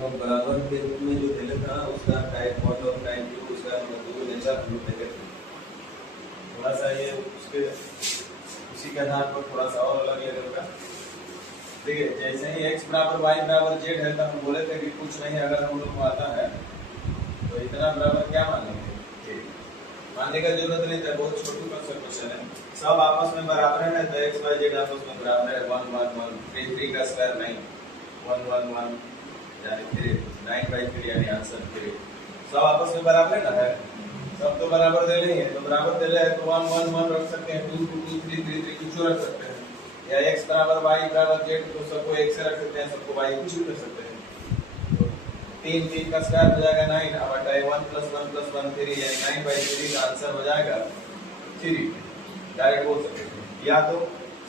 हम बराबर के रूप में जो पहले था उसका टाइप 1 और टाइप 2 उसका मतलब नेचर हम लोग पहले थोड़ा सा ये उसके उसी के आधार पर थोड़ा सा और अलग लेवल का। देखिए जैसे ही x बराबर y बराबर z है तो हम बोले थे कि कुछ नहीं अगर हम लोग को आता है तो इतना बराबर क्या मान लेंगे, मानने का जरूरत नहीं था, बहुत छोटू का क्वेश्चन है, सब आपस में बराबर है ना, तो x y z आपस में बराबर है, 1 1 1 3 3 का स्क्वायर 9 1 1 1 यानी 3 9/3 यानी आंसर 3, सब आपस में बराबर है ना, है सब तो बराबर दे लेंगे, तो बराबर दे ले तो 1 1 1 रख सकते हैं, 2 2 2 3 3 3 कुछ रख सकते हैं, या x बराबर y बराबर z तो सबको x से रख सकते हैं, सबको y कुछ भी कर सकते हैं, तो 3 3 का स्क्वायर हो जाएगा 9 अब हटाए 1 + 1 + 1 3 यानी 9/3 का आंसर हो जाएगा 3, डायरेक्ट बोल सकते हैं, या तो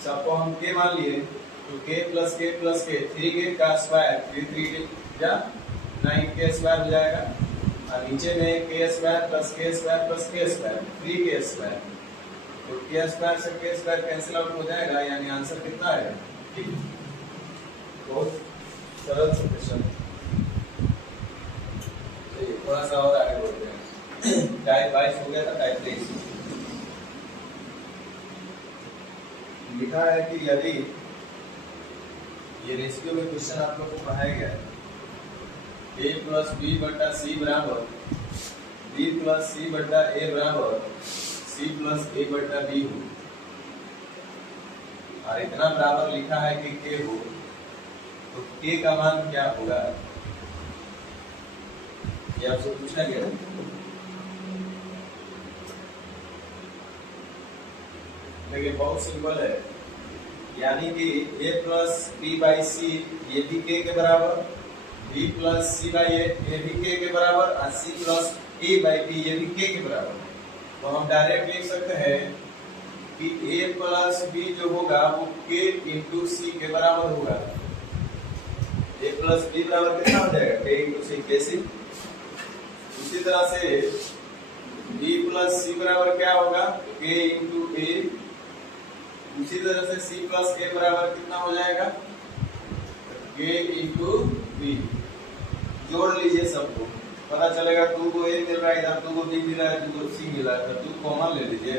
सबको हम k मान लिए तो k + k + k 3k का स्क्वायर 3 3 या 9k स्क्वायर हो जाएगा, और नीचे में k square + k square + k square 3k square, तो k स्क्वायर से k स्क्वायर कैंसिल आउट हो जाएगा, यानी आंसर कितना आएगा 3। बहुत सरल सा क्वेश्चन है, थोड़ा सा और आगे बढ़ते हैं। टाइप 22 हो गया था, टाइप 23 लिखा है कि यदि ये रेशियो में क्वेश्चन आप लोग को पढ़ाया गया है a + b / c बराबर b + c / a बराबर c + a / b हो, और इतना बराबर लिखा है कि k हो, तो k का मान क्या होगा, ये आपसे पूछा गया। देखिए बहुत सिंपल है, यानी कि a + b/c ये भी k के बराबर, b + c/a ये भी k के बराबर, और c + a/b ये भी k के बराबर, तो हम डायरेक्ट लिख सकते हैं कि a + b जो होगा वो k × c के बराबर होगा, a + b बराबर कितना हो जाएगा k × c, कैसे। उसी तरह से b + c बराबर क्या होगा k × a, उसी तरह से c + a बराबर कितना हो जाएगा k × b, जोड़ लीजिए सबको, पता चलेगा 2 को a मिल रहा है, इधर 2 को b मिला है, 2 को c मिला है, तो 2 कॉमन ले लीजिए,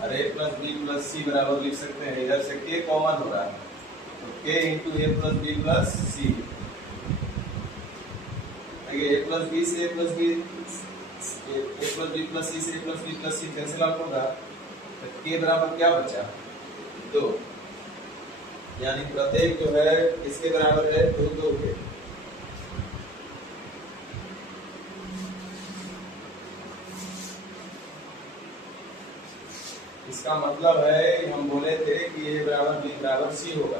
और a + b + c बराबर लिख सकते हैं, इधर से k कॉमन हो रहा है, तो k × a + b + c, a + b से a + b + c से a + b + c cancel out होगा, तो k बराबर क्या बचा 2, यानी प्रत्येक जो है इसके बराबर है 2 2 के। इसका मतलब है हम बोले थे कि a बराबर b बराबर c होगा,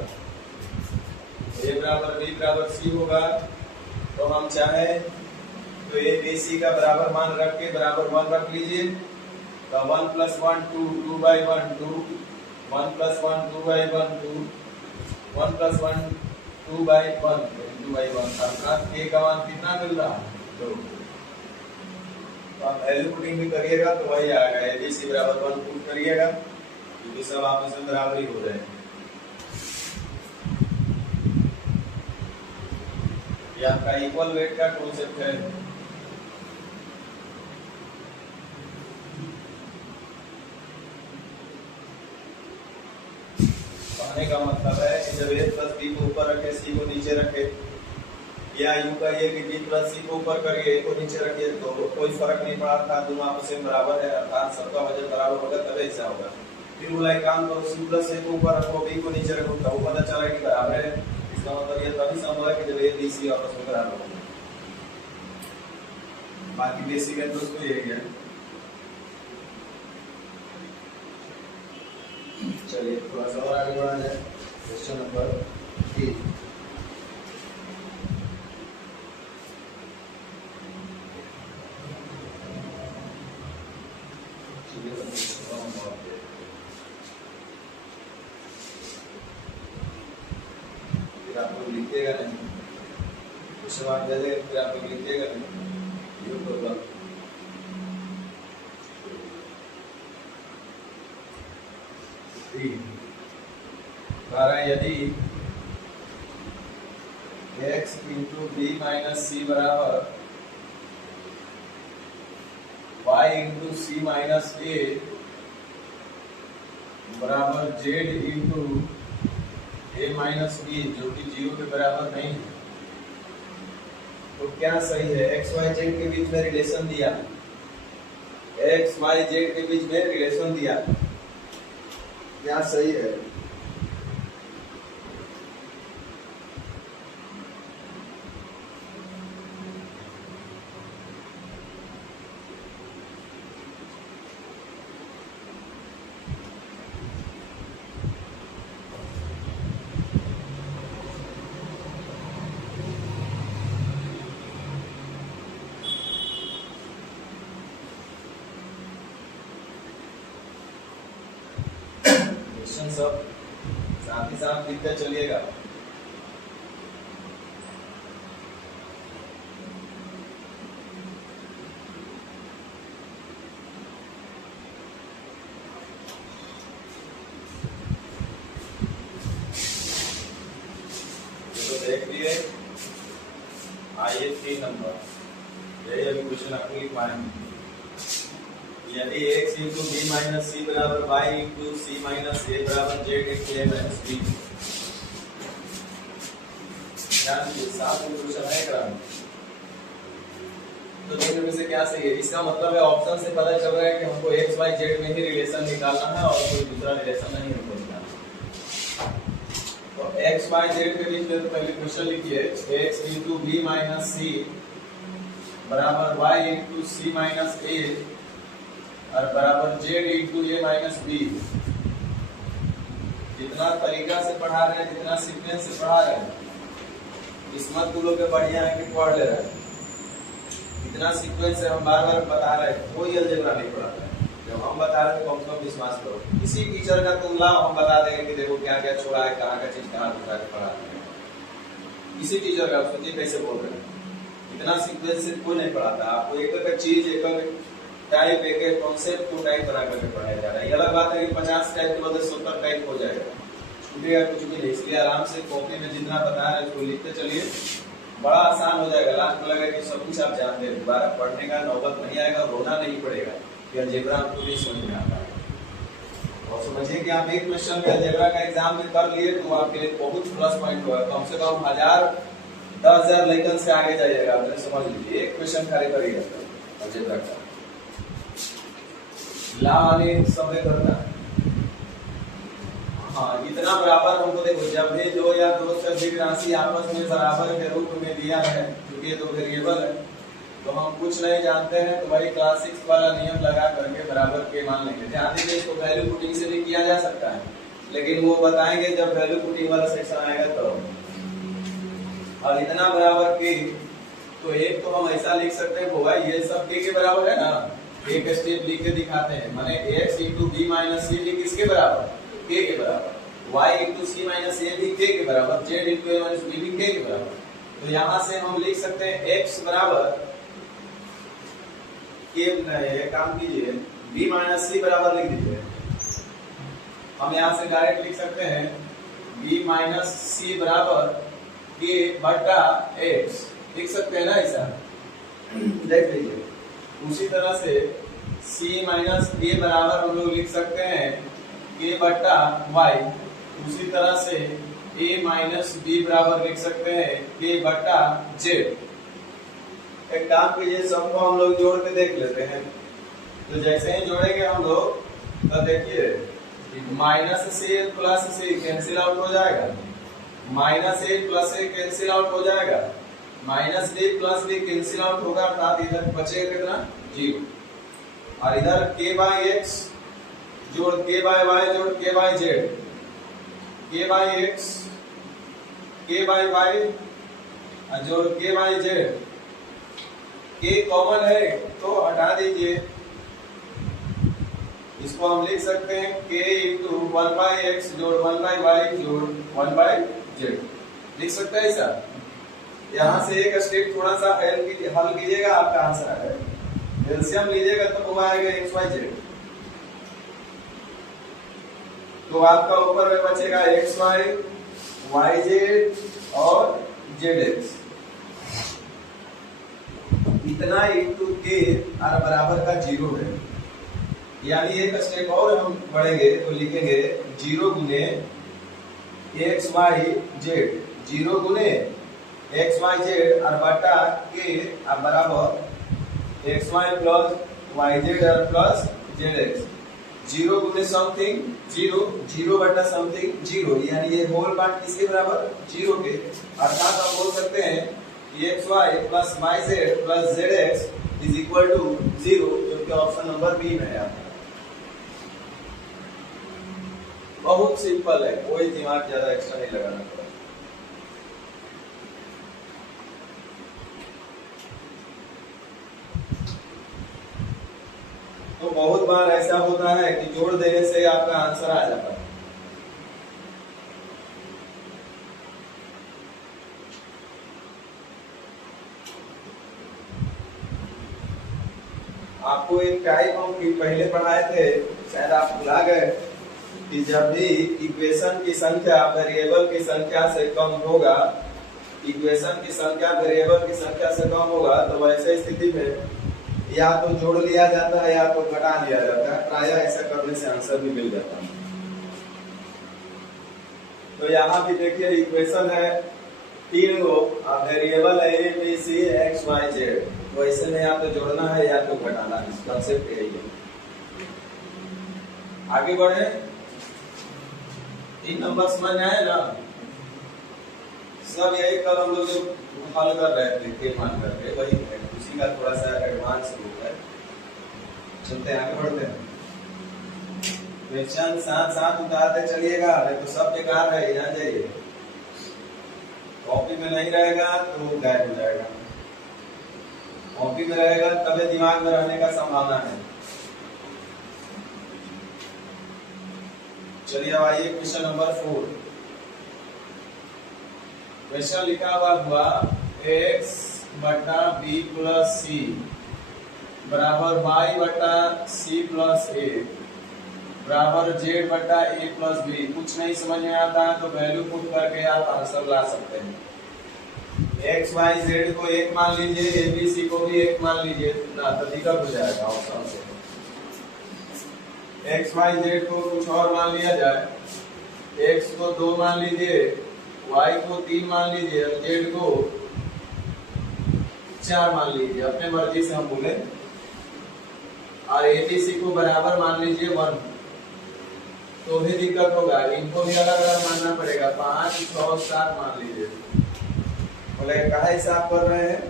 a बराबर b बराबर c होगा, तो हम चाहे तो a b c का बराबर मान रख के बराबर 1 रख लीजिए, तो 1 + 1 2 2/1 2 1 + 1 2/1 2 1 + 1 2/1 2/1, अर्थात k का मान कितना मिल रहा है 2, तो आप वैल्यू पुटिंग भी करिएगा तो वही आएगा, a b c बराबर 1 पुट करिएगा क्योंकि सब आपस में बराबर ही हो जाएंगे, ये आपका इक्वल वेट का कॉन्सेप्ट है। कहने का मतलब है कि जब a + b को ऊपर रखे c को नीचे रखे, या यूं कहिए कि b + c को ऊपर करिए a को नीचे रखिए, तो कोई फर्क नहीं पड़ा था, दोनों आपस में बराबर है, अर्थात सबका वजन बराबर होगा, तब ऐसा होगा। फिर बोला काम करो c + a को ऊपर रखो b को नीचे रखो, तो वो पता चला कि बराबर है, इसका मतलब ये तभी संभव है कि जब a b c आपस में बराबर हो। बाकी बेसिक है दोस्तों यही है। चलिए थोड़ा सा और आगे बढ़ा जाए, क्वेश्चन नंबर 3। फिर आप लोग लिखिएगा नहीं, क्वेश्चन आप दे देंगे फिर आप लोग लिखिएगा नहीं, ये प्रॉब्लम। यदि x इंटू बी माइनस सी बराबर y इंटू सी माइनस ए बराबर z इंटू ए माइनस बी, जो कि 0 के बराबर नहीं है। तो क्या सही है? एक्स वाई जेड के बीच में रिलेशन दिया, एक्स वाई जेड के बीच में रिलेशन दिया, क्या सही है? सब साथ ही साथ लिखते चलिएगा। तो देख लिए, आइए 3 नंबर, यही अभी क्वेश्चन आपको लिखवाएंगे। यदि x इंटू बी माइनस सी बराबर y इंटू सी माइनस ए बराबर z इंटू ए माइनस बी, साथ में क्वेश्चन है कराना। तो देखने में से क्या सही है? इसका मतलब है ऑप्शन से पता चल रहा है कि हमको x y z में ही रिलेशन निकालना है और कोई दूसरा रिलेशन नहीं हमको निकालना। तो x y z के बीच में तो पहले क्वेश्चन लिखिए, x इंटू बी माइनस सी बराबर y इंटू सी माइनस ए और बराबर z इंटू ए माइनस बी। जितना तरीका से पढ़ा रहे हैं, जितना सीक्वेंस से पढ़ा रहे हैं, किस्मत को लोग बढ़िया है कि पढ़ ले रहे हैं। इतना सीक्वेंस से हम बार बार बता रहे हैं, कोई अलजेब्रा नहीं पढ़ाता है। जब हम बता रहे हैं तो कम से कम विश्वास करो। किसी टीचर का तुम लाओ, हम बता देंगे कि देखो क्या क्या छोड़ा है, कहाँ का चीज कहाँ दूसरा के पढ़ा है। किसी टीचर का सोचिए कैसे बोल रहे हैं। इतना सीक्वेंस से कोई नहीं पढ़ाता। आपको एक एक चीज, एक एक टाइप, एक एक कॉन्सेप्ट को टाइप बना करके पढ़ाया जा रहा है। ये अलग बात है कि 50 टाइप के बदले 70 टाइप हो जाएगा, छूटेगा कुछ भी नहीं। इसलिए आराम से कॉपी में जितना बता रहे हैं उसको लिखते चलिए, बड़ा आसान हो जाएगा। लास्ट में लगेगा कि सब कुछ आप जानते हैं, दोबारा पढ़ने का नौबत नहीं आएगा, रोना नहीं पड़ेगा कि अलजेब्रा आपको नहीं समझ में आता है। और समझिए कि आप एक क्वेश्चन में अलजेब्रा का एग्जाम में कर लिए तो आपके लिए बहुत प्लस पॉइंट होगा। कम से कम 1000-10,000 लेखन से आगे जाइएगा। आपने समझ लीजिए, एक क्वेश्चन खाली करिएगा अलजेब्रा का, ला वाले समय करना। हाँ, इतना बराबर हमको देखो, जब भी दो या दो से अधिक राशि आपस में बराबर के रूप में दिया है, क्योंकि ये तो वेरिएबल है, तो हम कुछ नहीं जानते हैं तो वही क्लास 6 वाला नियम लगा करके बराबर के मान लेंगे। ध्यान दीजिए, इसको वैल्यू पुटिंग से भी किया जा सकता है, लेकिन वो बताएंगे जब वैल्यू पुटिंग वाला सेक्शन आएगा तो। और इतना बराबर के, तो एक तो हम ऐसा लिख सकते हैं होगा, ये सब के बराबर है ना, एक स्टेप लिख के दिखाते हैं। माने x इंटू बी माइनस सी भी किसके बराबर? k के बराबर। y इंटू सी माइनस ए भी k के बराबर। z इंटू ए माइनस बी भी k के बराबर। तो यहाँ से हम लिख सकते हैं x बराबर k, काम कीजिए b माइनस सी बराबर लिख दीजिए। हम यहाँ से डायरेक्ट लिख सकते हैं b माइनस सी बराबर k बटा x, लिख सकते हैं ना ऐसा, देख लीजिए। उसी तरह से c माइनस ए बराबर हम लोग लिख सकते हैं k बटा y। उसी तरह से a माइनस बी बराबर लिख सकते हैं k बटा z। एक काम कीजिए, सबको हम लोग जोड़ के देख लेते हैं। तो जैसे ही जोड़ेंगे हम लोग, तो देखिए माइनस से प्लस से कैंसिल आउट हो जाएगा, minus A plus A cancel out हो जाएगा, minus A plus B cancel out होगा, अर्थात इधर बचेगा कितना? 0। और इधर k बाई एक्स जोड़ k बाई वाई जोड़ k by Z, k by X k by Y जोड़ k by Z. k common है तो हटा दीजिए, इसको हम लिख सकते हैं k इंटू 1 बाई एक्स जोड़ 1 बाई वाई जोड़ 1 बाई जेड, लिख सकते हैं ऐसा। यहाँ से एक स्टेप थोड़ा सा हल कीजिएगा, आपका आंसर आ जाएगा। एलसीएम लीजिएगा तब वो आएगा एक्स वाई जेड। तो आपका ऊपर में बचेगा एक्स वाई, वाई जेड और जेड एक्स, इतना इंटू के आर बराबर का 0 है। यानी एक स्टेप और हम बढ़ेंगे तो लिखेंगे 0 गुने एक्स वाई जेड, 0 गुने एक्स वाई जेड और बटा के और बराबर X Y plus Y Z और प्लस जेड एक्स, 0 गुने समथिंग 0, 0 बटा समथिंग 0, यानी ये होल पार्ट किसके बराबर 0 के। अर्थात हम बोल सकते हैं कि X Y plus Y Z plus Z X is equal to 0, जो कि ऑप्शन नंबर बी में है। बहुत सिंपल है, कोई दिमाग ज्यादा एक्स्ट्रा नहीं लगाना पड़ेगा। तो बहुत बार ऐसा होता है कि जोड़ देने से आपका आंसर आ जाता है। आपको एक टाइप हम पहले पढ़ाए थे, शायद आप भुला गए, कि जब भी इक्वेशन की संख्या वेरिएबल की संख्या से कम होगा, इक्वेशन की संख्या वेरिएबल की संख्या से कम होगा, तो वैसे स्थिति में या तो जोड़ लिया जाता है या तो घटा लिया जाता है। प्रायः ऐसा करने से आंसर भी मिल जाता है। तो यहाँ भी देखिए इक्वेशन है 3 गो, वेरिएबल है A B C x Y Z, तो ऐसे में या तो जोड़ना है या तो घटाना है। कंसेप्ट यही है। आगे बढ़े, 3 नंबर समझ में आए ना? सब यही कल हम लोग जो हल कर रहे थे के मान करके, वही है, उसी का थोड़ा सा एडवांस रूप है। चलते हैं, आगे बढ़ते हैं। क्वेश्चन साथ साथ उतारते चलिएगा, नहीं तो सब बेकार है, जान जाइए। कॉपी में नहीं रहेगा तो गायब हो जाएगा, कॉपी में रहेगा तभी दिमाग में रहने का संभावना है। चलिए अब आइए क्वेश्चन नंबर 4। क्वेश्चन लिखा हुआ x बटा बी प्लस सी बराबर y बटा सी प्लस ए बराबर z बटा ए प्लस बी। कुछ नहीं समझ में आता है तो वैल्यू पुट करके आप आंसर ला सकते हैं। x y z को 1 मान लीजिए, ए बी सी को भी 1 मान लीजिए, ना तो दिक्कत हो जाएगा ऑप्शन से। x y z को कुछ और मान लिया जाए, x को 2 मान लीजिए, y को 3 मान लीजिए और z को 4 मान लीजिए, अपने मर्जी से हम बोले। और ABC को बराबर मान लीजिए 1, तो भी दिक्कत होगा, इनको भी अलग अलग मानना पड़ेगा। 5 6 7 मान लीजिए। बोले कहा हिसाब कर रहे हैं,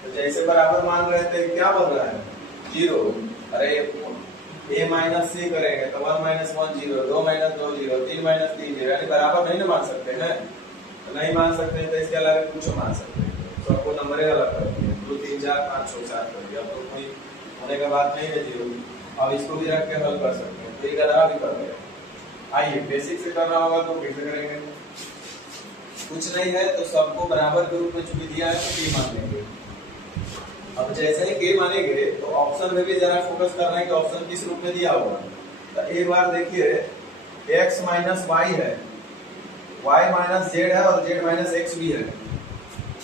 तो जैसे बराबर मान रहे थे क्या बन रहा है 0। अरे a माइनस सी करेंगे तो 1 माइनस 1 0, 2 माइनस 2 0, 3 माइनस 3 0, यानी बराबर नहीं ना मान सकते हैं। तो नहीं मान सकते तो इसके अलावा कुछ मान सकते हैं। तो आपको नंबर अलग कर दिए, 2 3 4 5 6 7 कर दिया, तो कोई होने का बात नहीं है 0। अब इसको भी रख के हल कर सकते हैं, तो एक अलावा भी कर दिया। आइए बेसिक से करना होगा तो कैसे करेंगे? कुछ नहीं है तो सबको बराबर के रूप में चुकी दिया है तो k मान लेंगे। अब जैसे ही k मानेंगे तो ऑप्शन में भी जरा फोकस करना है कि ऑप्शन किस रूप में दिया होगा। तो एक बार देखिए x माइनस वाई है, y माइनस जेड है और z माइनस एक्स भी है।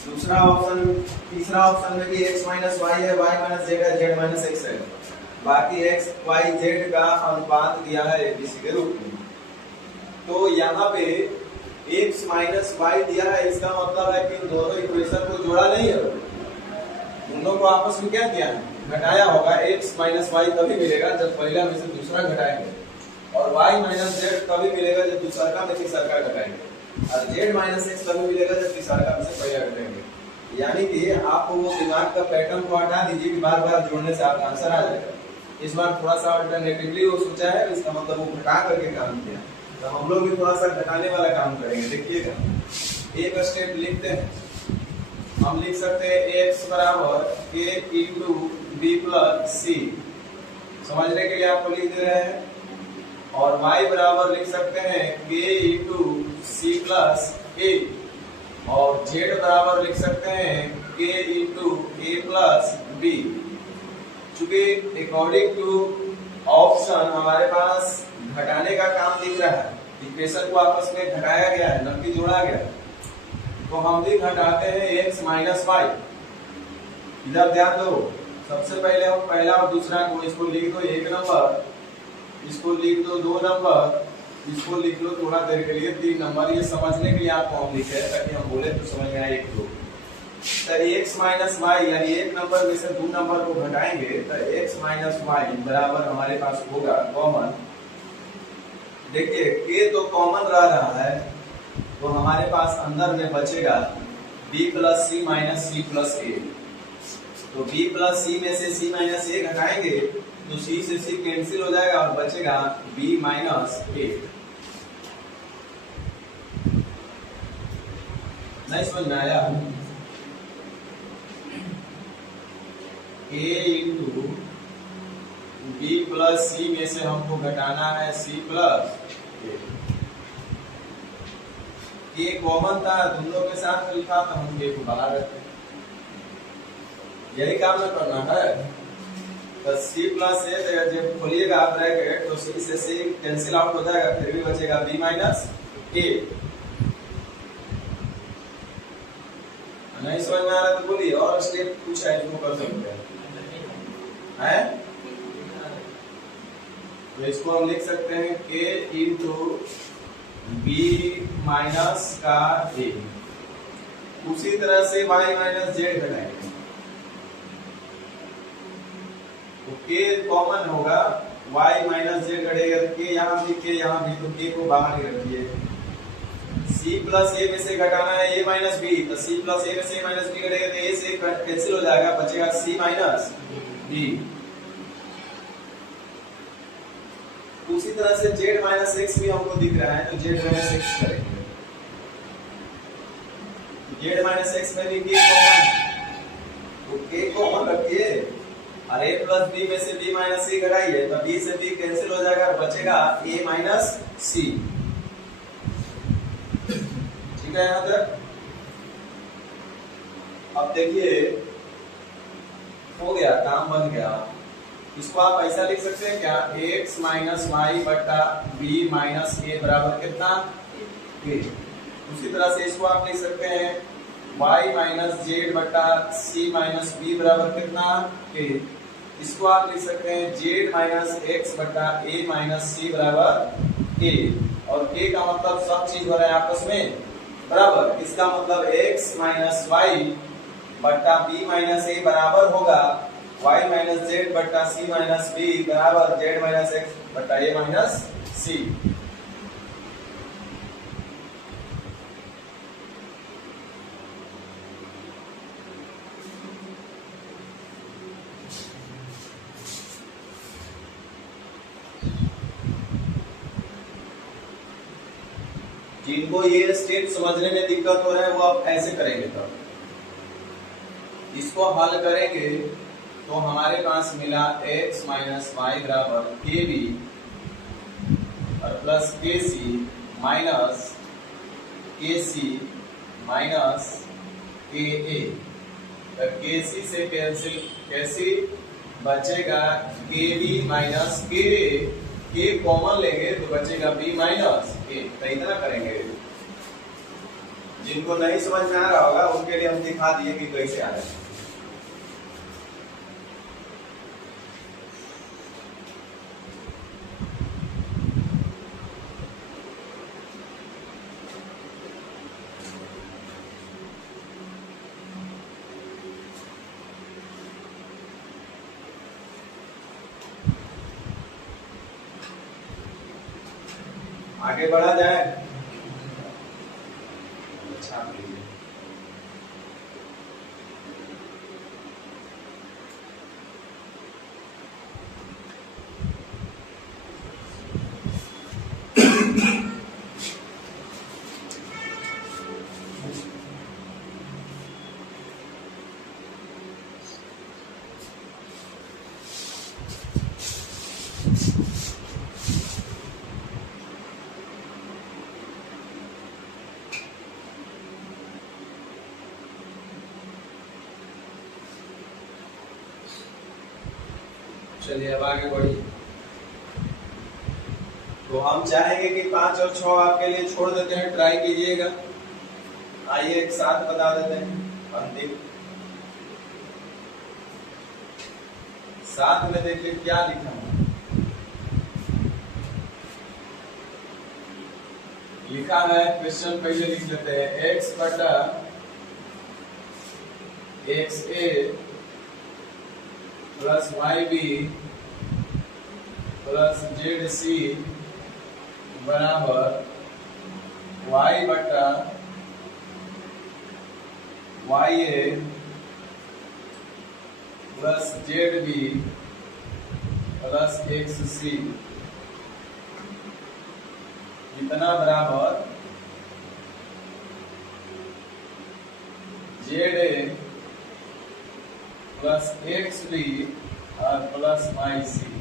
दूसरा ऑप्शन, तीसरा ऑप्शन में भी x माइनस वाई है, y माइनस जेड है, z माइनस एक्स है। बाकी x y z का अनुपात दिया है ABC के रूप में। तो यहाँ पे x माइनस वाई दिया है, इसका मतलब है कि दोनों इक्वेशन को जोड़ा नहीं है, दोनों को आपस में क्या किया है घटाया होगा। x माइनस वाई तभी मिलेगा जब पहला में से दूसरा घटाएंगे, और y माइनस जेड तभी मिलेगा जब दूसरा का में तीसरा का घटाएंगे, और z माइनस एक्स तभी मिलेगा जब तीसरा का में से पहला घटाएंगे। यानी कि आप वो दिमाग का पैटर्न को हटा दीजिए कि बार बार जोड़ने से आपका आंसर आ जाएगा। इस बार थोड़ा सा अल्टरनेटिवली वो सोचा है, इसका मतलब वो घटा करके काम किया। तो हम लोग भी थोड़ा सा घटाने वाला काम करेंगे। देखिएगा एक स्टेप लिखते हैं, हम लिख सकते हैं x बराबर a इंटू बी प्लस सी, समझने के लिए आपको लिख दे रहे हैं। और y बराबर लिख सकते हैं k इंटू सी प्लस ए, और z बराबर लिख सकते हैं k इंटू ए प्लस बी। चूंकि अकॉर्डिंग टू ऑप्शन हमारे पास घटाने का काम दिख रहा है, इक्वेशन को आपस में घटाया गया है, न कि जोड़ा गया। तो हम भी घटाते हैं x माइनस वाई। इधर ध्यान दो, सबसे पहले हम पहला और दूसरा को इसको लिख दो 1 नंबर, इसको लिख दो 2 नंबर, इसको लिख लो थोड़ा देर के लिए 3 नंबर। ये समझने के लिए आपको हम लिखे ताकि हम बोले तो समझ में आए। 1 2 तो x माइनस वाई यानी 1 नंबर में से 2 नंबर को घटाएंगे तो x माइनस वाई बराबर हमारे पास होगा कॉमन। देखिए k तो कॉमन रहा है तो हमारे पास अंदर में बचेगा b प्लस सी माइनस सी प्लस ए। तो b प्लस सी में से c माइनस ए घटाएंगे तो c से c कैंसिल हो जाएगा और बचेगा b माइनस ए। नहीं समझ में आया? a इंटू बी प्लस सी में से हमको घटाना है c प्लस ए कॉमन था, दोनों के साथ लिखा तो हम a को बाहर रखते हैं। यही काम में करना है। तो c प्लस ए जब खोलिएगा ब्रैकेट तो c से c कैंसिल आउट हो जाएगा, फिर भी बचेगा b माइनस ए। नहीं समझ में आ रहा तो बोलिए, और स्टेप कुछ है जो कर सकते हैं है? तो इसको हम लिख सकते हैं k इंटू बी माइनस का ए। उसी तरह से y माइनस जेड घटाएंगे तो k कॉमन होगा, y माइनस जेड घटेगा तो k यहाँ भी k यहाँ भी, तो k को बाहर ही रखिए। c प्लस ए में से घटाना है a माइनस बी, तो c प्लस ए में से a माइनस बी घटेगा तो a से कैंसिल हो जाएगा, बचेगा c माइनस बी। उसी तरह से z माइनस एक्स भी हमको दिख रहा है तो z माइनस एक्स करेंगे। z माइनस एक्स में भी k कॉमन, तो k कॉमन रखिए और a प्लस b में से b माइनस c घटाइए तो b से b कैंसिल हो जाएगा और बचेगा a माइनस c। ठीक है यहाँ तक? अब देखिए हो गया, काम बन गया। इसको आप ऐसा लिख सकते हैं क्या, x माइनस वाई बटा बी माइनस ए बराबर कितना a। उसी तरह से इसको आप लिख सकते हैं y माइनस जेड बटा सी माइनस बी बराबर कितना a। इसको आप लिख सकते हैं z माइनस एक्स बटा a माइनस सी बराबर a। और a का मतलब सब चीज हो रहा है आपस में बराबर, इसका मतलब x माइनस वाई बटा बी माइनस ए बराबर होगा y माइनस जेड बटा सी माइनस बी बराबर z माइनस एक्स बटा a माइनस सी। जिनको ये स्टेप समझने में दिक्कत हो रहा है वो आप ऐसे करेंगे। तब इसको हल करेंगे तो हमारे पास मिला x माइनस वाई बराबर के बी और प्लस के सी माइनस के सी माइनस के ए। के सी से कैंसिल कैसी बचेगा के बी माइनस के ए, के कॉमन लेंगे तो बचेगा b माइनस ए। तो इतना करेंगे। जिनको नहीं समझ में आ रहा होगा उनके लिए हम दिखा दिए कि कैसे आ रहा है। आगे बढ़ा जाए। अच्छा चलिए अब आगे बढ़िए। तो हम चाहेंगे कि 5 और 6 आपके लिए छोड़ देते हैं, ट्राई कीजिएगा। आइए एक साथ बता देते हैं अंतिम। साथ में देखिए क्या लिखा है, लिखा है क्वेश्चन पहले लिख लेते हैं, x बटा x a plus y b plus z c बराबर y बटा वाई ए plus Z B plus x c इतना बराबर जेड ए प्लस एक्स बी और plus Y c.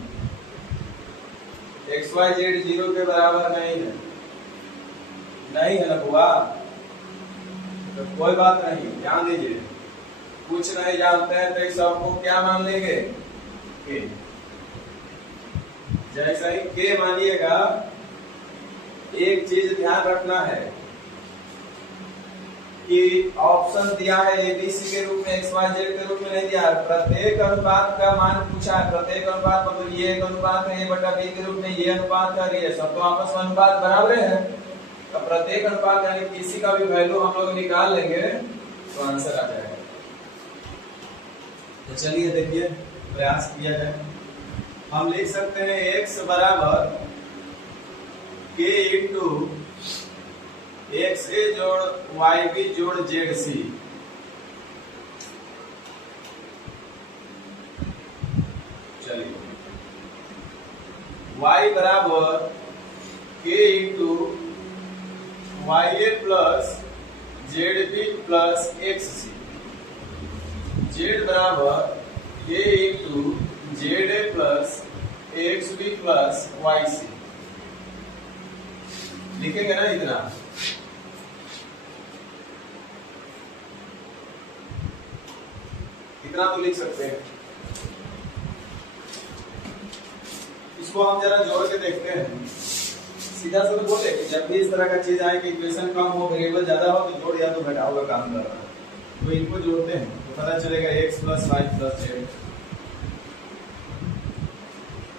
X Y z 0 के बराबर नहीं है, नहीं है ना बुआ, तो कोई बात नहीं, ध्यान दीजिए। कुछ नहीं जानते हैं तो इस सबको क्या मान लेंगे, के। जैसा ही के मानिएगा, एक चीज ध्यान रखना है कि ऑप्शन दिया है एबीसी के रूप में, एक्स वाई जेड के रूप में नहीं दिया है। प्रत्येक अनुपात का मान पूछा है, प्रत्येक अनुपात मतलब ये एक अनुपात है, ए बटा बी के रूप में ये अनुपात है, ये सब तो आपस में अनुपात बराबर है। तो प्रत्येक अनुपात यानी किसी का भी वैल्यू हम लोग निकाल लेंगे तो आंसर आ जाएगा। तो चलिए देखिए प्रयास किया जाए। हम लिख सकते हैं x बराबर k इंटू एक्स ए जोड़ वाई बी जोड़ जेड सी। चलिए y बराबर k इंटू वाई ए plus Z B plus x C. जेड बराबर k इंटू जेड ए plus x B plus Y C. लिखेंगे ना इतना, इतना तो लिख सकते हैं। इसको हम जरा जोड़ के देखते हैं। सीधा सा तो बोले कि जब भी इस तरह का चीज आए कि इक्वेशन कम हो, वेरिएबल ज्यादा हो, तो जोड़ या तो घटाओ का काम कर रहा है। तो इनको जोड़ते हैं तो पता चलेगा x plus Y plus Z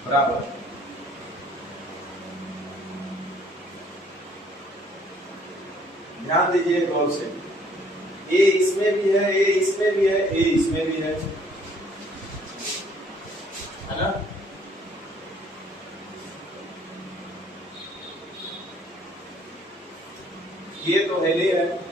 बराबर ध्यान दीजिए गौर से, ए इसमें भी है, ए इसमें भी है, ए इसमें भी है ना। ये तो हेले है,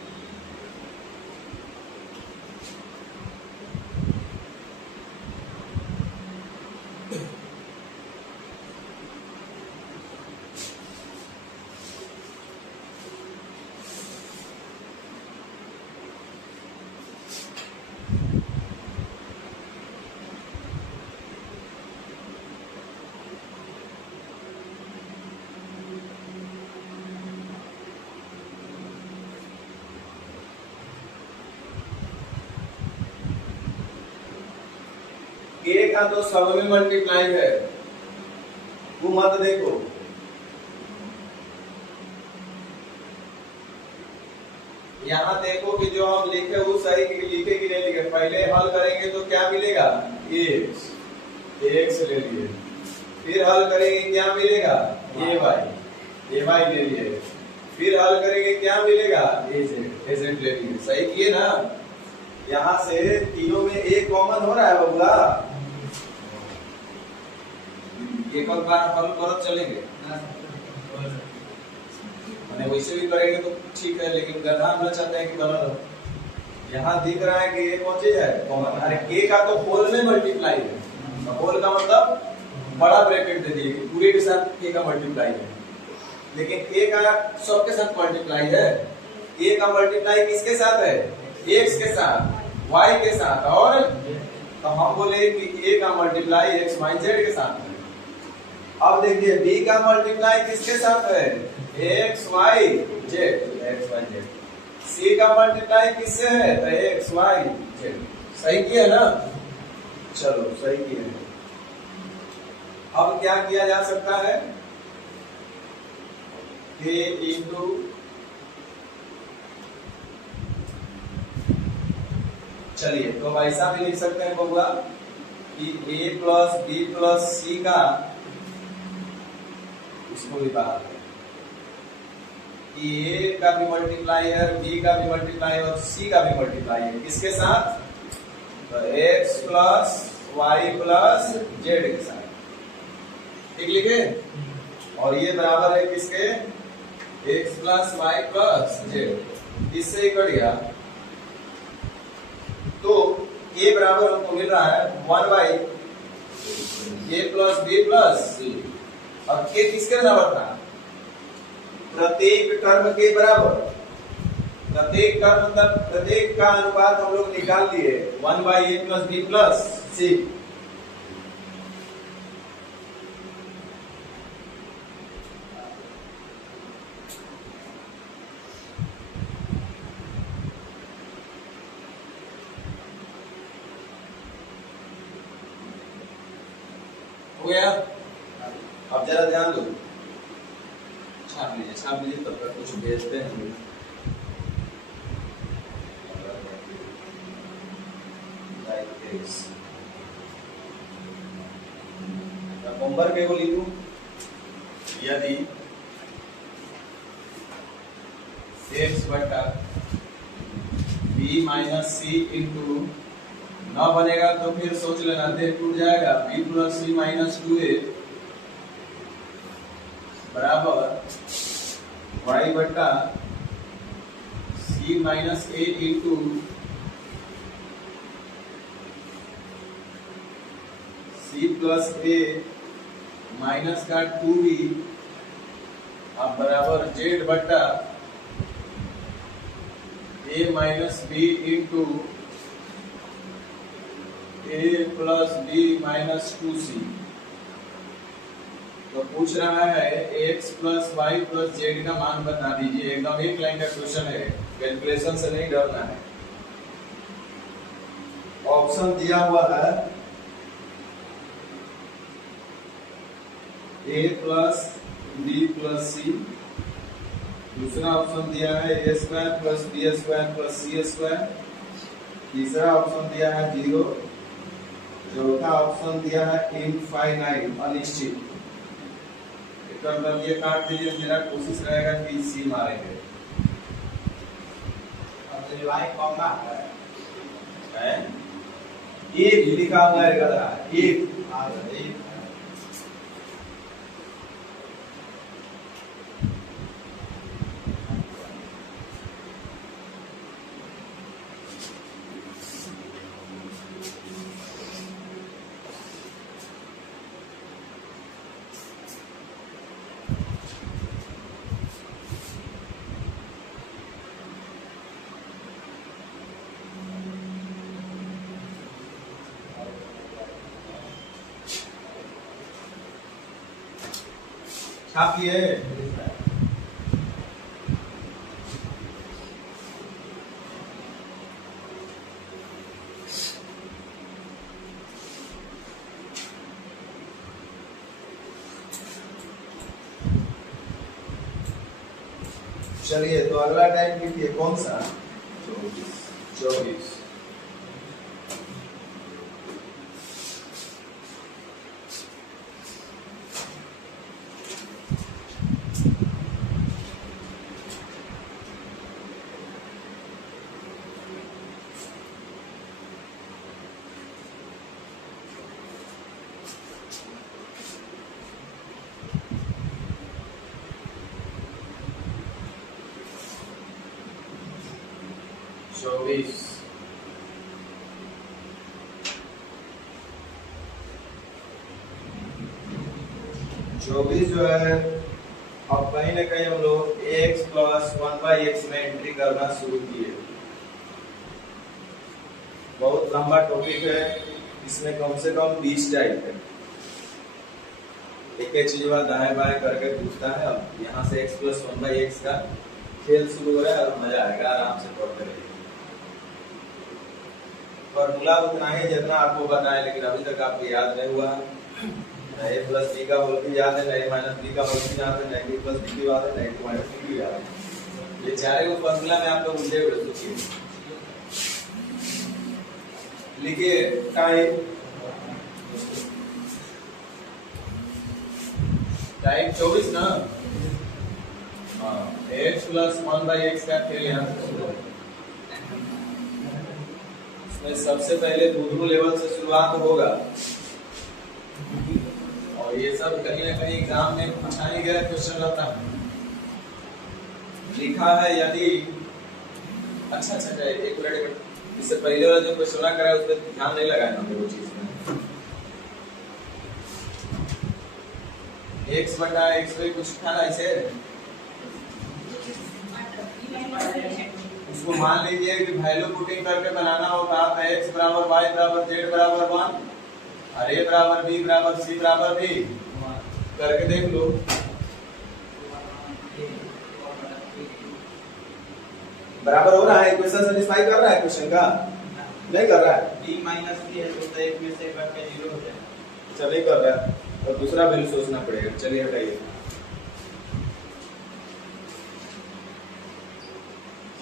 ए का तो सब में मल्टीप्लाई है, वो मत देखो। यहाँ देखो कि जो हम लिखे वो सही लिखे कि नहीं लिखे। पहले हल करेंगे तो क्या मिलेगा, एक्स ले लिए, फिर हल करेंगे क्या मिलेगा, ए वाई ले लिए, फिर हल करेंगे क्या मिलेगा, ए जेड ले लिए। सही किए ना। यहाँ से तीनों में एक कॉमन हो रहा है बबुआ, एक और बार हल करत चलेंगे, वैसे भी करेंगे तो ठीक है, लेकिन गधा हम चाहते हैं कि गलत हो। यहाँ दिख रहा है कि एक कौन चीज है, कॉमन। अरे के का तो होल में मल्टीप्लाई है, होल का मतलब बड़ा ब्रैकेट दे दिए, पूरे के साथ के का मल्टीप्लाई है, लेकिन ए का सबके साथ मल्टीप्लाई है। ए का मल्टीप्लाई किसके साथ है, एक्स के साथ, वाई के साथ, और तो हम बोले कि ए का मल्टीप्लाई एक्स वाई जेड के साथ है। अब देखिए बी का मल्टीप्लाई किसके साथ है, X Y Z, X Y Z. C का मल्टीप्लाई किससे है, तो एक्स वाई जेड। सही किया ना, चलो सही किया। अब क्या किया जा सकता है, के इंटू चलिए तो अब ऐसा भी लिख सकते हैं बबुआ कि a प्लस बी प्लस सी का, इसको भी बाहर कि a का भी मल्टीप्लाई है, b का भी मल्टीप्लाई है और c का भी मल्टीप्लाई है, किसके साथ? तो x plus Y plus Z के साथ, ठीक लिखे? और ये बराबर है किसके? x plus Y plus Z, इससे ही कट गया। तो a बराबर हमको मिल रहा है 1/a plus b plus c, और k किसके बराबर था? प्रत्येक टर्म के बराबर। प्रत्येक टर्म मतलब प्रत्येक का अनुपात हम लोग निकाल लिए 1/a plus b plus c। हो गया? अब जरा ध्यान दो, छाप लीजिए तब तक कुछ भेजते हैं। नंबर के को लिखूं, यदि x बटा b माइनस सी इंटू न बनेगा तो फिर सोच लेना, टूट जाएगा, b प्लस सी माइनस 2a बराबर y बटा c minus a into c plus a minus का 2b अब बराबर z बटा a minus b into a plus b minus 2c। तो पूछ रहा है x plus Y plus Z का मान बता दीजिए। एकदम एक लाइन का क्वेश्चन है, कैलकुलेशन से नहीं डरना है। ऑप्शन दिया हुआ है a plus b plus c, दूसरा ऑप्शन दिया है a square plus b square plus c square, तीसरा ऑप्शन दिया है 0, चौथा ऑप्शन दिया है इनफाइनाइट अनिश्चित। मतलब ये काट दीजिए, मेरा कोशिश रहेगा कि सी मारेंगे। अब तो y कौन सा है? ये भी लिखा हुआ है गधा, एक छापिए। चलिए तो अगला टाइप लिखिए, कौन सा? 24। चौबीस जो है, अब कहीं ना कहीं हम लोग x प्लस 1/x में एंट्री करना शुरू किए। बहुत लंबा टॉपिक है, इसमें कम से कम 20 टाइप है। एक एक चीज दाएं बाएं करके पूछता है। अब यहाँ से x प्लस 1/x का खेल शुरू हो रहा है और मजा आएगा, आराम से पढ़ते रहिए। फॉर्मूला उतना ही जितना आपको बताएं, लेकिन अभी तक आपको याद नहीं हुआ। ए प्लस बी का होल भी याद है, नहीं माइनस बी का होल भी याद है, नहीं प्लस बी की याद है, नहीं माइनस बी की याद है। ये चारों फॉर्मूला में आप लोग उलझे हुए सोचिए। लिखिए टाइप 24 ना। हाँ, x प्लस 1/x का खेल यहाँ से शुरू है। इसमें सबसे पहले दूसरे लेवल से शुरुआत होगा और ये सब कहीं ना कहीं एग्जाम में पूछा ही गया क्वेश्चन रहता है। लिखा है यदि अच्छा एक मिनट, इससे पहले वाला जो क्वेश्चन करा है उस पर ध्यान नहीं लगाया हमने वो चीज में। x बटा x पे कुछ था ना ऐसे, उसको मान लीजिए कि वैल्यू पुटिंग करके बनाना होगा तो x बराबर y बराबर z बराबर 1 और a बराबर b बराबर c बराबर b करके देख लो। बराबर हो रहा है, इक्वेशन सेटिस्फाई कर रहा है क्वेश्चन का? नहीं कर रहा है। b माइनस b है तो एक में से कट के 0 हो जाए। चलिए कर रहा है तो दूसरा वैल्यू सोचना पड़ेगा। चलिए हटाइए,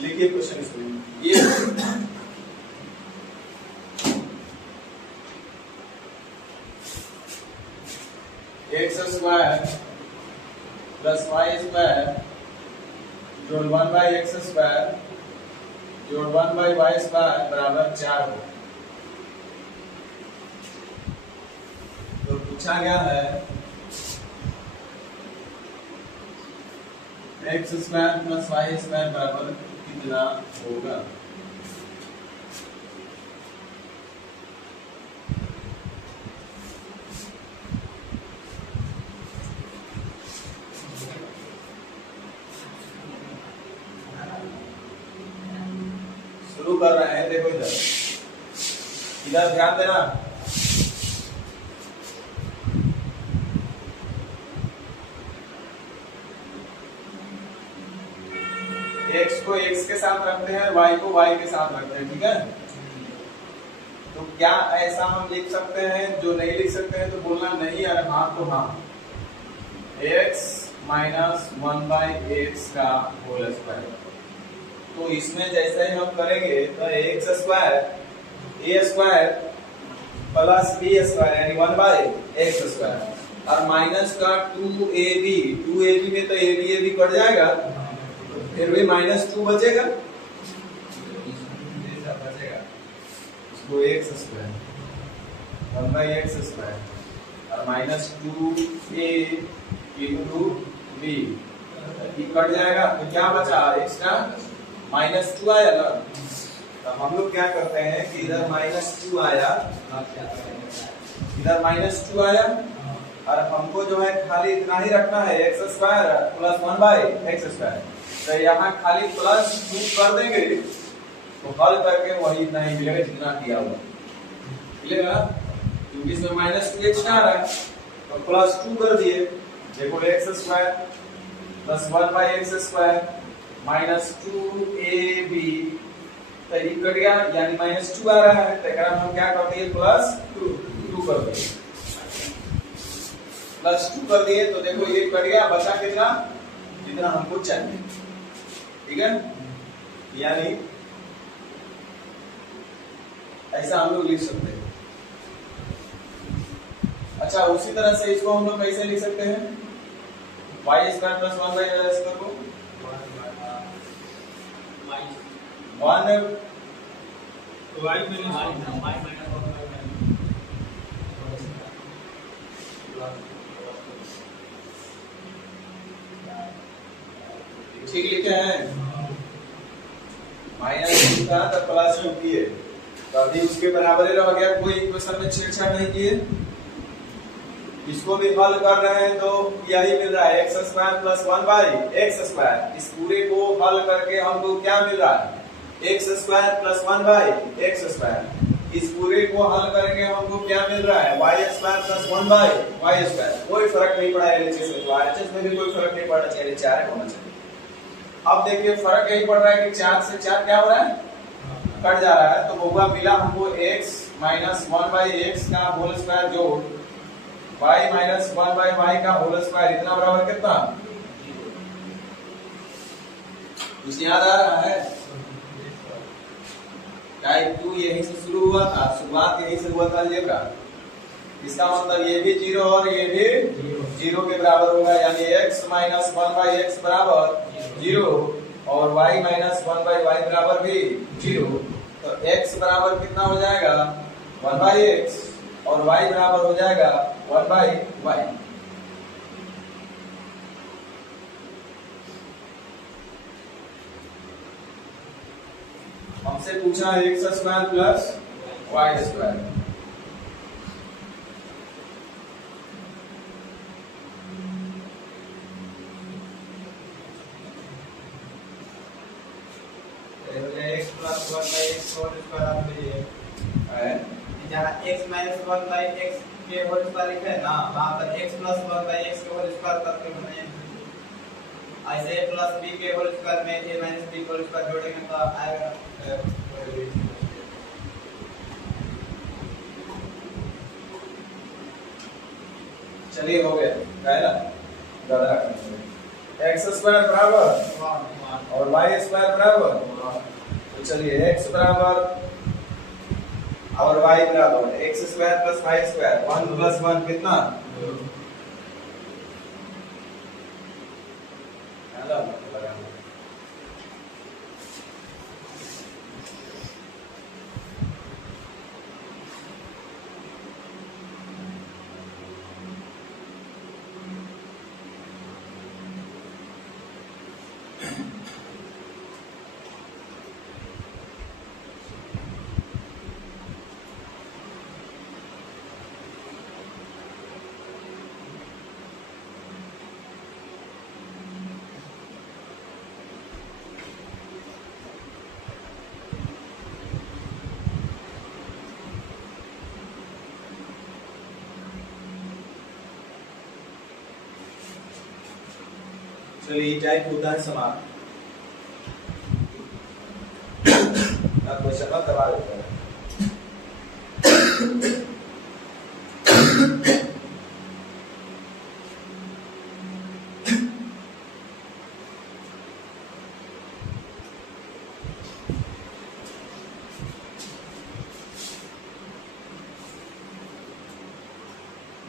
लिखिए क्वेश्चन इसमें ये x square plus y square जोड़ 1/x स्क्वायर जोड़ 1/y स्क्वायर बराबर 4 हो। तो पूछा गया है x square plus y square बराबर कितना होगा। शुरू कर रहे हैं, देखो इधर इधर ध्यान देना। x को x के साथ रखते हैं, y को y के साथ रखते हैं, ठीक है। तो क्या ऐसा हम लिख सकते हैं? जो नहीं लिख सकते हैं तो बोलना नहीं, और हाँ तो हाँ। x माइनस 1/x का होल स्क्वायर। तो इसमें जैसे ही हम करेंगे तो x square a square plus b square यानी 1/x स्क्वायर और माइनस का 2ab में तो ab कट जाएगा, फिर भी -2 बचेगा, इसको x स्क्वायर 1/x स्क्वायर और -2a इंटू b कट जाएगा। तो क्या बचा? एक्स्ट्रा -2 आया ना। तो हम लोग क्या करते हैं कि इधर -2 आया, इधर -2 आया और हमको जो है खाली इतना ही रखना है, x square plus 1/x square. तो यहाँ खाली +2 कर देंगे तो हल करके वही इतना ही मिलेगा जितना किया हुआ मिलेगा, क्योंकि इसमें -2 एक्स्ट्रा आ रहा है तो +2 कर दिए। देखो x square plus 1/x square -2ab तो ये कट गया यानी -2 आ रहा है। तो एकरा हम क्या कर दिए? +2 कर दिए, +2 कर दिए। तो देखो ये कट गया, बचा कितना? जितना हमको चाहिए, ठीक है। यानी ऐसा हम लोग लिख सकते हैं। अच्छा, उसी तरह से इसको हम लोग कैसे लिख सकते हैं? y square plus 1/y square को 1 ठीक लिखे हैं। -2 था तो +2 किए तो अभी उसके बराबर ही रह गया, कोई इक्वेशन में छेड़छाड़ नहीं किए। इसको भी हल कर रहे हैं तो यही मिल रहा है, x square plus 1/x square. इस पूरे को हल करके हमको क्या मिल रहा है? x square plus 1/x square. इस पूरे को हल करके हमको क्या मिल रहा है? y square plus 1/y square. कोई फर्क नहीं पड़ा LHS में, तो RHS में भी कोई फर्क नहीं पड़ना चाहिए, 4 होना चाहिए। अब देखिए फर्क यही पड़ रहा है कि 4 से 4 क्या हो रहा है? कट जा रहा है। तो होगा मिला हमको x माइनस 1/x का होल स्क्वायर जोड़ y माइनस 1/y का होल स्क्वायर, इतना बराबर कितना? कुछ याद आ रहा है? टाइप 2 यहीं से शुरू हुआ था, शुरुआत यहीं से हुआ था अलजेब्रा। इसका मतलब ये भी 0 और ये भी 0 के बराबर होगा, यानी x माइनस 1/x बराबर 0 और y माइनस 1/y बराबर भी 0। तो x बराबर कितना हो जाएगा 1/x और y बराबर हो जाएगा 1/y। हमसे पूछा है x square plus y square. x plus 1/x whole square आप लीजिए, जहाँ x minus 1/x के whole square लिखा है ना, वहाँ पर x plus 1/x के whole square करके बनाए। ऐसे a plus b के whole square में a minus b whole square जोड़ेंगे तो आएगा। चलिए हो गया, गायला ज्यादा x स्क्वायर बराबर और y स्क्वायर बराबर, तो चलिए x बराबर और y बराबर x square plus y square 1 plus 1 कितना 2। चलिए टाइप होता है समाप्त। अब क्वेश्चन का करवा देते हैं।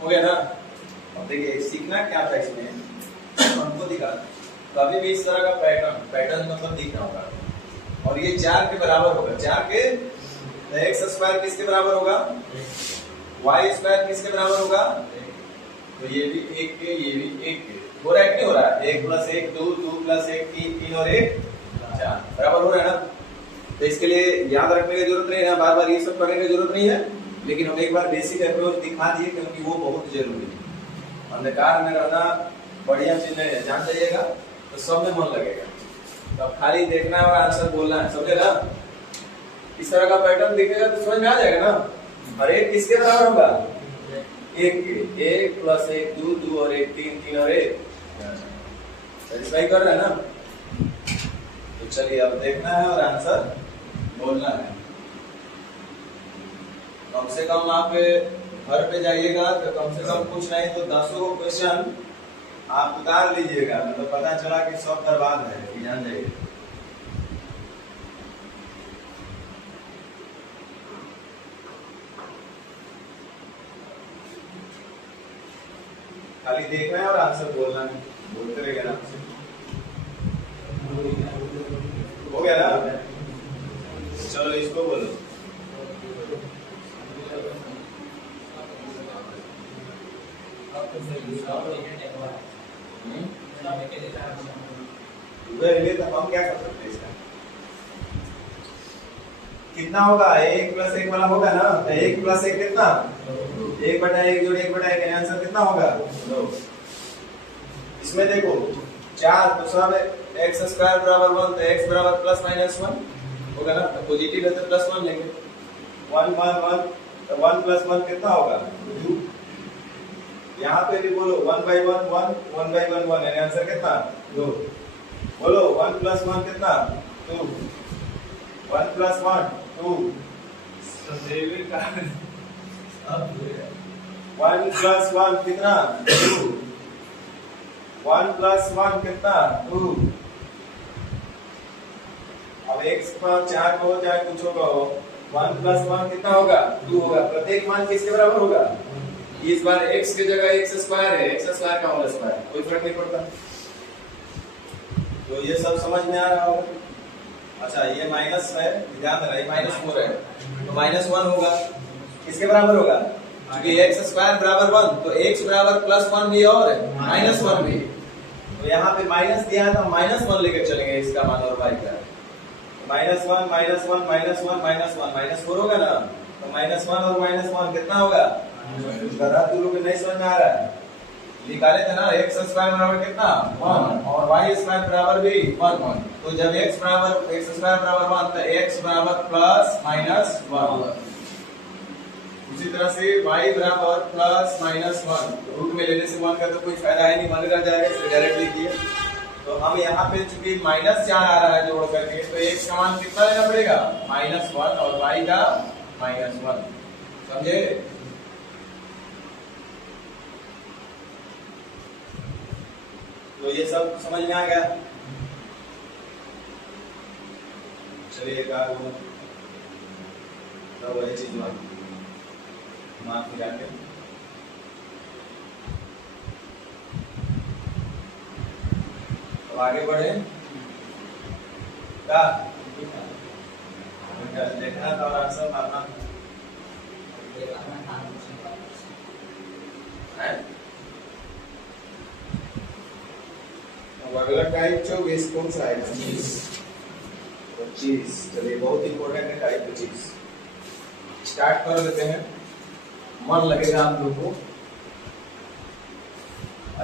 हो गया ना। अब देखिए सीखना क्या था इसमें, हमको दिखा कभी भी इस तरह का पैटर्न मतलब दिख रहा होगा और ये 4 के बराबर होगा। 4 के तो x स्क्वायर किसके बराबर होगा, y स्क्वायर किसके बराबर होगा, तो ये भी 1 के, ये भी 1 के। हो रहा है कि नहीं हो रहा है, 1 प्लस 1 2, 2 प्लस 1 3, 3 और 1 4 बराबर हो रहा है ना। तो इसके लिए याद रखने की जरूरत नहीं है, बार बार ये सब करने की जरूरत नहीं है, लेकिन हम एक बार बेसिक अप्रोच दिखा दिए क्योंकि वो बहुत जरूरी है। अंधकार में रहना बढ़िया चीज नहीं है, जान जाइएगा तो सब में मन लगेगा। तो अब खाली देखना है और आंसर बोलना है, समझे ना। इस तरह का पैटर्न दिखेगा तो समझ में आ जाएगा ना। और 1 किसके बराबर होगा, 1 के, 1 प्लस 1 2, 2 और 1 3, 3 और 1 सेटिस्फाई कर रहा है ना। तो चलिए अब देखना है और आंसर बोलना है। कम से कम आप घर पे जाइएगा तो कम से कम कुछ नहीं तो 10 क्वेश्चन आप उतार लीजिएगा, मतलब पता चला कि सब बर्बाद है, कि जान जाइए। खाली देखना है और आंसर बोलना है, बोलते रहिए ना। हो गया ना, चलो इसको बोलो। तो हम क्या कर सकते हैं इसका, कितना होगा 1 प्लस 1 वाला होगा ना। तो 1 प्लस 1 कितना, 1/1 जोड़ 1/1 आंसर कितना होगा 2। इसमें देखो 4 तो सब x स्क्वायर बराबर 1, तो x बराबर प्लस माइनस 1 होगा ना। तो पॉजिटिव है तो प्लस 1 लेंगे। 1 1 1 तो 1 प्लस 1 कितना होगा 2। यहाँ पे भी बोलो 1/1 1, 1/1 1 यानी आंसर कितना 2। बोलो 1 प्लस 1 कितना 2, 1 प्लस 1 2, 1 प्लस 1 कितना 2, 1 प्लस 1 कितना 2। अब x पर 4 कहो चाहे कुछ कहो, 1 प्लस 1 कितना होगा 2 होगा। प्रत्येक मान किसके बराबर होगा, इस बार x की जगह x स्क्वायर है, x स्क्वायर का होल स्क्वायर, कोई फर्क नहीं पड़ता। तो ये सब समझ में आ रहा होगा। अच्छा ये माइनस है, ध्यान देना, ये -4 है तो -1 होगा, किसके बराबर होगा, क्योंकि x स्क्वायर बराबर 1 तो x बराबर +1 भी और -1 भी। तो यहाँ पे माइनस दिया है तो हम -1 लेकर चलेंगे इसका मान और y का। -1 -1 -1 -1 -4 होगा ना, तो -1 और -1 कितना होगा, जरा तू लोग नहीं समझ में आ रहा है, निकाले थे ना x स्क्वायर बराबर कितना 1 और y स्क्वायर बराबर भी 1। तो जब x स्क्वायर बराबर 1 तो x बराबर +-1। उसी तरह से y बराबर +-1, रूट में लेने से 1 का तो कोई फायदा है नहीं, 1 रह जाएगा, इसलिए डायरेक्ट लिखिए। तो हम यहाँ पे चूंकि -4 आ रहा है जोड़ करके, तो x का मान कितना लेना पड़ेगा -1 और y का -1, समझे। तो ये सब समझ में आ गया। चलिए एक आध तो वही चीज माफ मिला के तो आगे बढ़े क्या देखना था और आंसर मारना है। अगला टाइप 24 कौन सा है, 25। चलिए बहुत इंपॉर्टेंट है टाइप 25, स्टार्ट कर देते हैं। मन लगेगा आप लोगों को,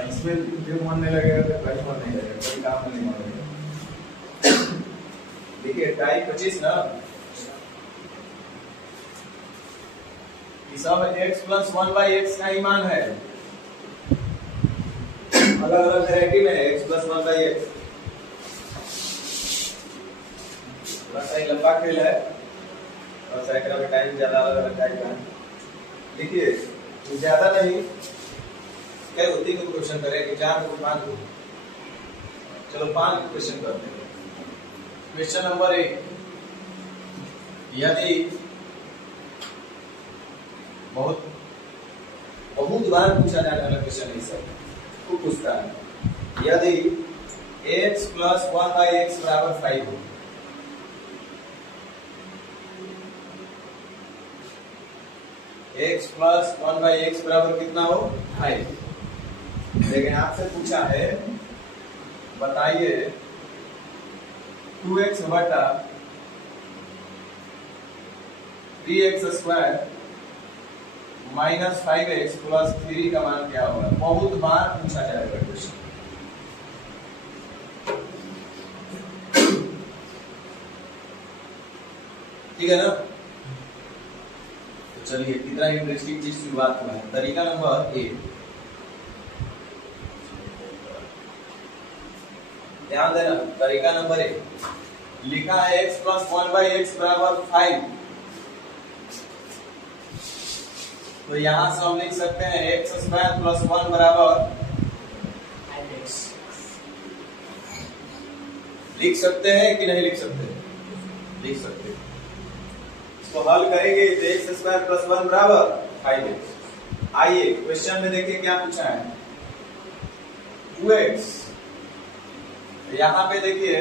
इसमें जो मन नहीं लगेगा तो कहीं मन नहीं लगेगा, कोई काम नहीं मन लगेगा। देखिए टाइप 25 ना, सब x + 1/x का ही मान है, अलग अलग वैरायटी में x + 1/x। थोड़ा सा लंबा खेल है और साइकिल में टाइम ज्यादा अलग अलग टाइप का है। देखिए ज्यादा नहीं, क्या होती है क्वेश्चन करेंगे 4 को 5 को, चलो 5 क्वेश्चन करते हैं। क्वेश्चन नंबर 1, यदि बहुत बार पूछा जाने वाला क्वेश्चन है सर, तो पूछता है यदि x + 1/x = 5 हो, x + 1/x बराबर कितना हो 5। लेकिन आपसे पूछा है बताइए 2x बटा 3x² -5x + 3 का मान क्या होगा। बहुत बार पूछा जाएगा क्वेश्चन। ठीक है ना, तो चलिए कितना इंटरेस्टिंग चीज शुरुआत हुआ है। तरीका नंबर 1, ध्यान देना, तरीका नंबर 1 लिखा है x + 1/x = 5। तो यहां से हम लिख सकते हैं x² + 1 बराबर 5x। लिख सकते हैं कि नहीं लिख सकते, लिख सकते हैं। इसको हल करेंगे तो x² + 1 बराबर 5x। आइए क्वेश्चन में देखिए क्या पूछा है, 2x। यहां पे देखिए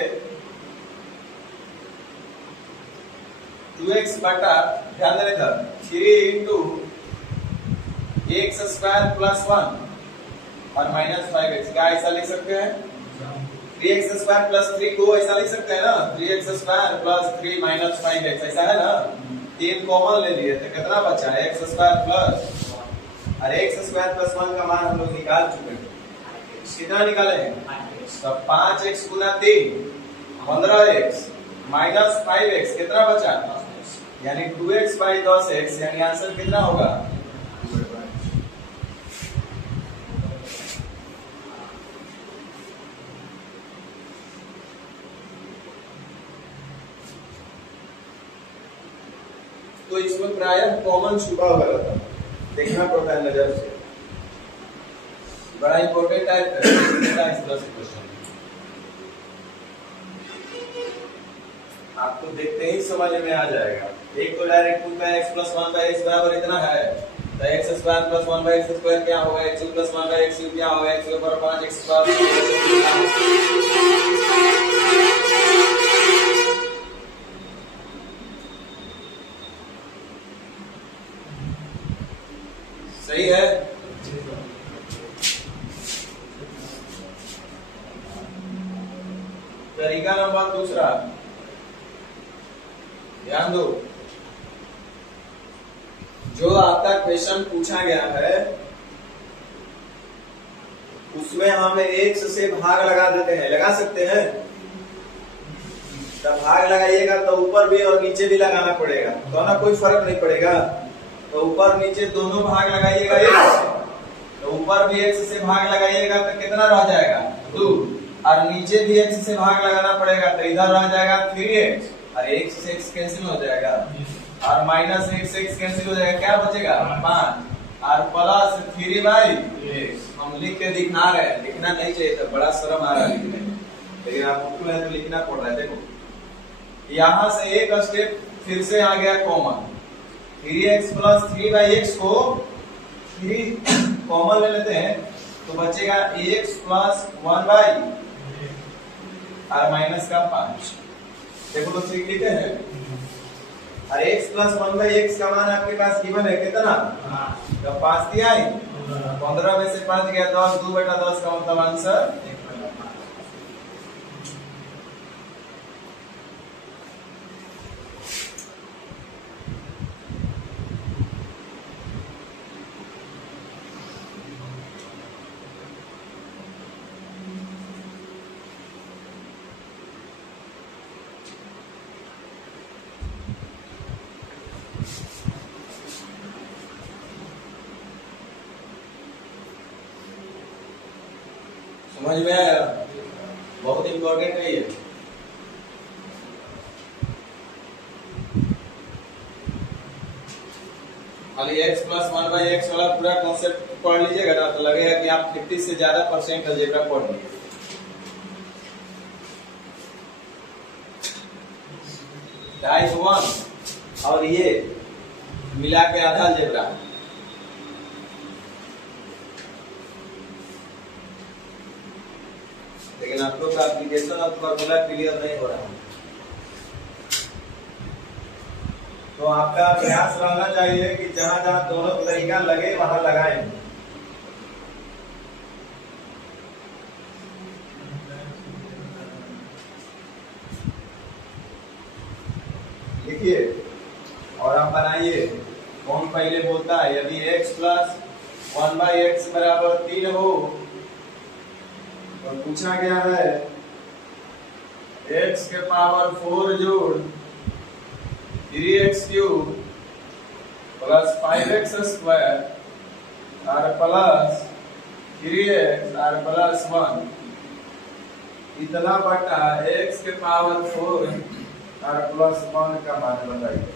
2x बटा, ध्यान देने का, 3 × x² + 1 और -5x, क्या ऐसा लिख सकते हैं 3x² + 3 को ऐसा लिख सकते हैं ना, 3x² + 3 - 5x, ऐसा है ना। 3 कॉमन ले लिए तो कितना बचा है x² प्लस, और x² + 1 का मान हम लोग निकाल चुके हैं, कितना निकाले हैं, तो 5x × 3 15x -5x कितना बचा, यानी 2x/10x, यानी आंसर कितना होगा। तो इसमें प्रायः कॉमन छुपा हुआ रहता है, देखना पड़ता है नजर से। बड़ा इंपॉर्टेंट है इस तरह से क्वेश्चन, आपको देखते ही समझ में आ जाएगा। एक तो डायरेक्ट पूछता है x प्लस 1 बाई x बराबर इतना है, तो x square plus 1 by x square क्या होगा, x cube plus 1 by x cube क्या होगा, x के ऊपर 5 x स्क्वायर। सही है। तरीका नंबर दूसरा, ध्यान दो, जो आपका क्वेश्चन पूछा गया है उसमें हम x से भाग लगा देते हैं, लगा सकते हैं। जब भाग लगाइएगा तो ऊपर भी और नीचे भी लगाना पड़ेगा, तो ना कोई फर्क नहीं पड़ेगा। तो ऊपर नीचे दोनों भाग लगाइएगा x, तो ऊपर भी x से भाग लगाइएगा तो कितना रह जाएगा 2, और नीचे भी x से भाग लगाना पड़ेगा तो इधर रह जाएगा 3x, और x से x कैंसिल हो जाएगा, और माइनस x से x कैंसिल हो जाएगा, क्या बचेगा 5, और प्लस 3 बाई x। हम लिख के दिखा रहे हैं, लिखना नहीं चाहिए था, बड़ा शर्म आ रहा है लिखने में, लेकिन आप बुक में तो लिखना पड़ रहा है। देखो यहाँ से एक स्टेप फिर से आ गया common, 3x plus 3 by x को 3 कॉमन ले लेते हैं तो बचेगा x प्लस 1 बाई और माइनस का 5। देखो लोग ठीक लिखे हैं, और x प्लस 1 बाई x का मान आपके पास गिवन है कितना, तो 5 दिया है, 15 में से 5 गया 10, 2/10 का मतलब आंसर 1/5। समझ में आया, बहुत इंपॉर्टेंट है ये। खाली x प्लस 1 बाई x वाला पूरा कॉन्सेप्ट पढ़ लीजिएगा ना तो लगेगा कि आप 50 से ज्यादा % अलजेब्रा पढ़ लिए। टाइप 1 और ये मिला के आधा अलजेब्रा। लेकिन आप लोग का एप्लीकेशन और फॉर्मूला क्लियर नहीं हो रहा है, तो आपका प्रयास रहना चाहिए कि जहां जहां दोनों तरीका लगे वहां लगाएं। लिखिए और आप बनाइए, कौन पहले बोलता है। यदि x प्लस 1 बाई एक्स बराबर 3 हो तो पूछा गया है x के पावर 4 जोड़ 3x cube plus 5x square और प्लस 3x और प्लस 1 इतना बटा x के पावर 4 और प्लस 1 का मान बताइए।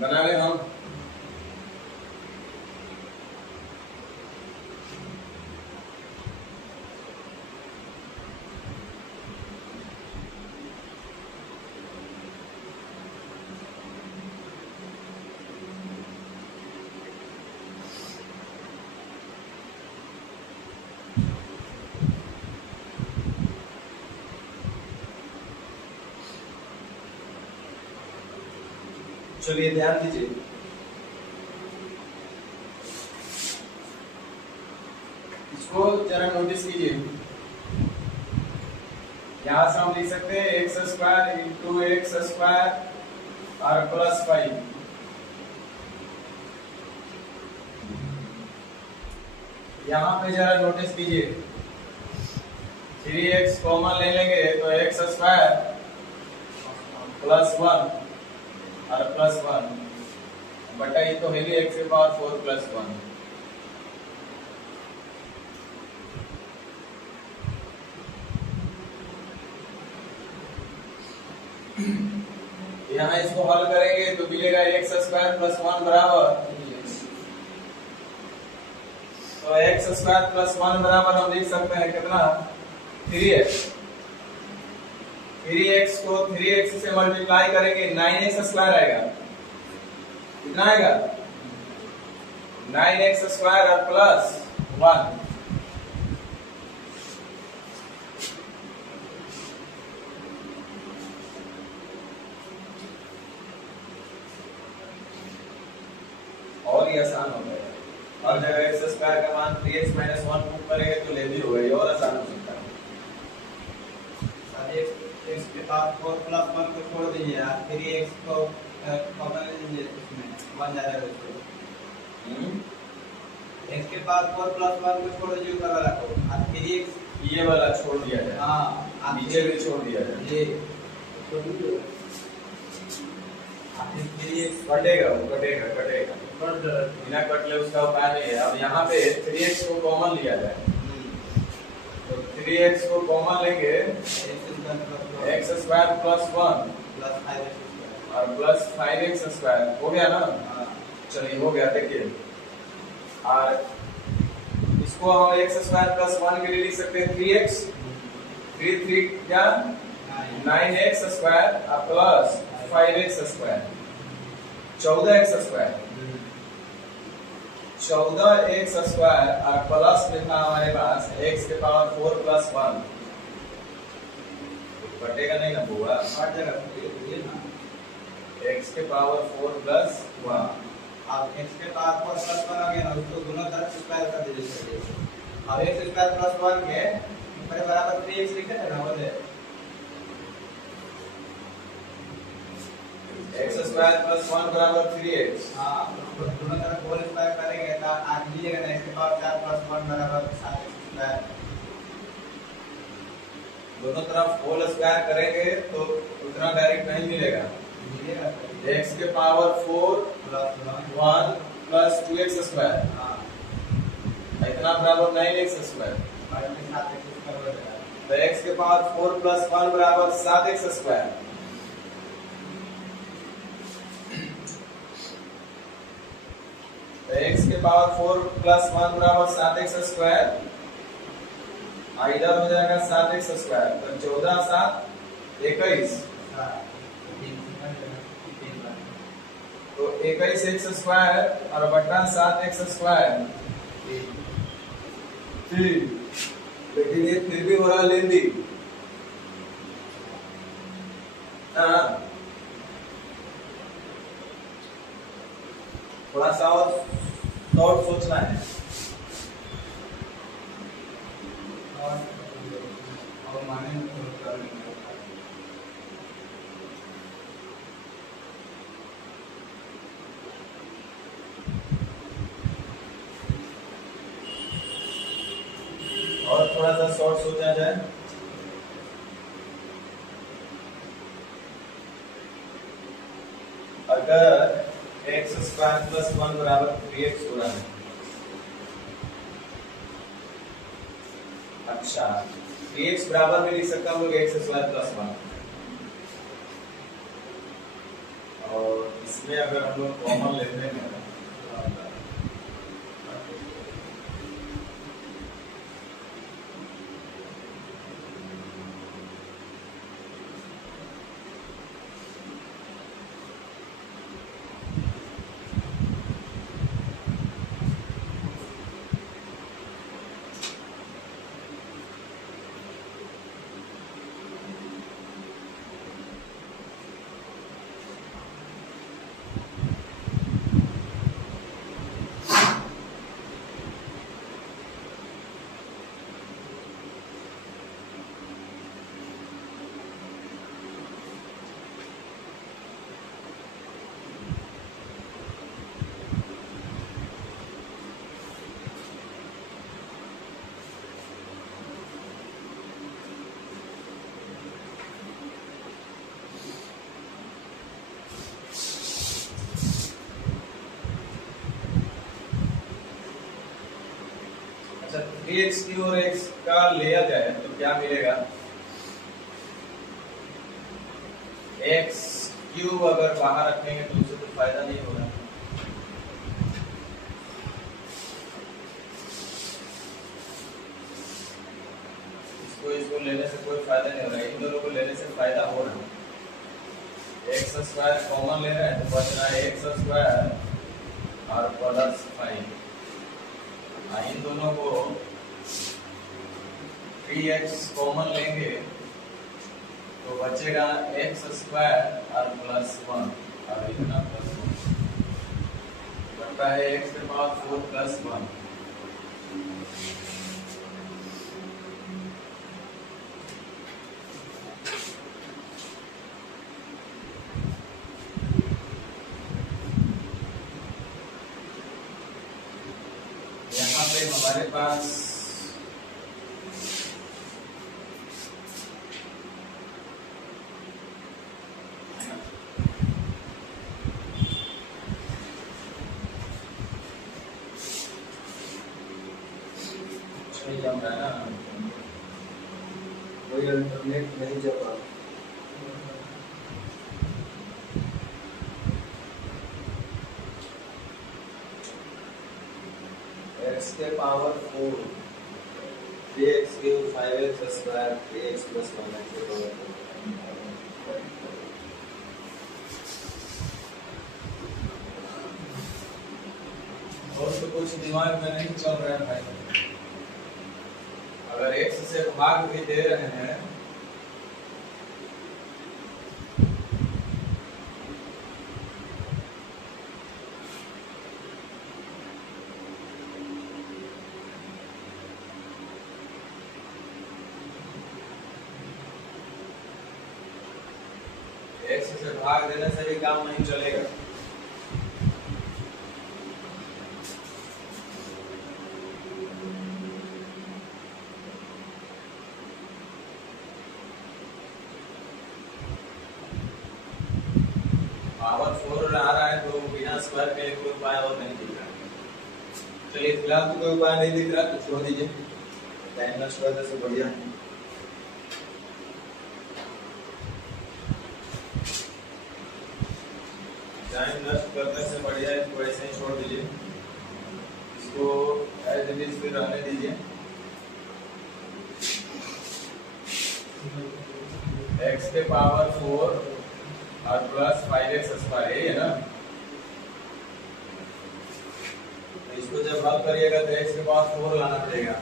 बना ले हम। चलिए ध्यान दीजिए, इसको जरा नोटिस कीजिए। यहां से हम लिख सकते हैं x square into x square और प्लस 5। यहां पे जरा नोटिस कीजिए, 3x कॉमन ले लेंगे तो एक्स स्क्वायर प्लस 1 और प्लस 1 बटा ये तो है ही x के पावर 4 प्लस 1। यहाँ इसको हल करेंगे तो मिलेगा एक्स स्क्वायर प्लस 1 बराबर, तो एक्स स्क्वायर प्लस 1 बराबर हम लिख सकते हैं कितना 3x। 3x को 3x से मल्टीप्लाई करेंगे 9x स्क्वायर आएगा। कितना आएगा 9x स्क्वायर और प्लस 1। और ये आसान हो गया। और जब एक्स स्क्वायर का मान 3x माइनस 1 पुट करेंगे तो लेंदी हो गई, और आसान हो सकता है। x के पावर 4 प्लस 1 को छोड़ दीजिए, 3x को कॉमन ले लीजिए, इसमें 1 ज्यादा हो जाएगा। x के पावर 4 प्लस 1 को छोड़ दीजिए ऊपर वाला को, और 3x ये वाला छोड़ दिया जाए। हां नीचे भी छोड़ दिया जाए। ये छोड़ दीजिए, फिर 3x कटेगा, वो कटेगा कटेगा बिना कटले उसका उपाय नहीं है। अब यहाँ पे 3x को कॉमन लिया जाए, तो 3x को कॉमन लेंगे, x square plus 1 plus 5x और प्लस 5x स्क्वायर हो गया ना। चलिए हो गया, देखिए। और इसको हम x स्क्वायर प्लस 1 के लिए लिख सकते हैं 3x, 3 क्या 9x स्क्वायर और plus 5x square 14x square, 14x square और प्लस में था हमारे पास x के पावर 4 प्लस 1। कटेगा नहीं ना बुआ, हर जगह ये ना x के पावर 4 प्लस 1। आप x के पावर 4 प्लस 1 आ गया ना, उसको दोनों तरफ स्क्वायर कर दीजिए। अब x स्क्वायर प्लस 1 के ऊपर बराबर 3x लिखे थे ना, बोले x स्क्वायर प्लस 1 बराबर 3x। हां, तो दोनों तरफ होल स्क्वायर करेंगे तो आ लीजिएगा ना, x के पावर 4 प्लस 1 बराबर 7x स्क्वायर। दोनों तरफ होल स्क्वायर करेंगे तो उतना डायरेक्ट नहीं मिलेगा। मिलेगा x के power 4 plus 1 plus 2x square, हां इतना बराबर 9x स्क्वायर। और इसके साथ x स्क्वायर हो जाएगा, तो x के पावर 4 प्लस 1 बराबर 7x स्क्वायर। तो x के पावर 4 प्लस 1 बराबर 7x स्क्वायर, इधर हो जाएगा 7x स्क्वायर, तो 14 7 21, तो 21x स्क्वायर और बटा 7x स्क्वायर 3। लेकिन ये फिर भी हो रहा लेंदी। हाँ, थोड़ा सा और सोचना है। और माने में तो कर लेंगे। और थोड़ा सा शॉर्ट सोचा जाए। अगर x स्क्वायर प्लस 1 बराबर 3x हो रहा है, अच्छा 3x बराबर में लिख सकता हूँ x स्क्वायर प्लस 1, और इसमें अगर हम लोग कॉमन लेते हैं 3x³ और x का लिया जाए तो क्या मिलेगा? x³ अगर बाहर रखेंगे तो उससे तो फायदा नहीं होगा। इसको लेने से कोई फायदा नहीं हो रहा है, इन दोनों को लेने से फायदा हो रहा है। x² कॉमन ले रहे हैं तो बच रहा है x² और प्लस 5। इन दोनों को 3x कॉमन लेंगे तो बचेगा x² और प्लस 1 और इतना प्लस 1 बनता है x के पावर 4 प्लस 1। यहाँ पे हमारे पास नहीं जम रहा है ना, कोई अल्टरनेट नहीं जब x के power 4 3x³ 5x² 3x plus 1x के पावर 4। और तो कुछ दिमाग में नहीं चल रहा है भाई। अगर x से भाग भी दे रहे हैं x से भाग देने से भी काम नहीं चलेगा। पावर 4 आ रहा है तो बिना स्क्वायर के कोई उपाय और नहीं दिख रहा। चलिए फिलहाल तो कोई उपाय नहीं दिख रहा तो छोड़ दीजिए, टाइम नष्ट करने से बढ़िया है। टाइम नष्ट करने से बढ़िया है इसको ऐसे ही छोड़ दीजिए, इसको एज इट इज फिर रहने दीजिए। x के पावर 4 और प्लस 5x² है ना। तो इसको जब हल करिएगा तो x के पावर 4 लाना पड़ेगा।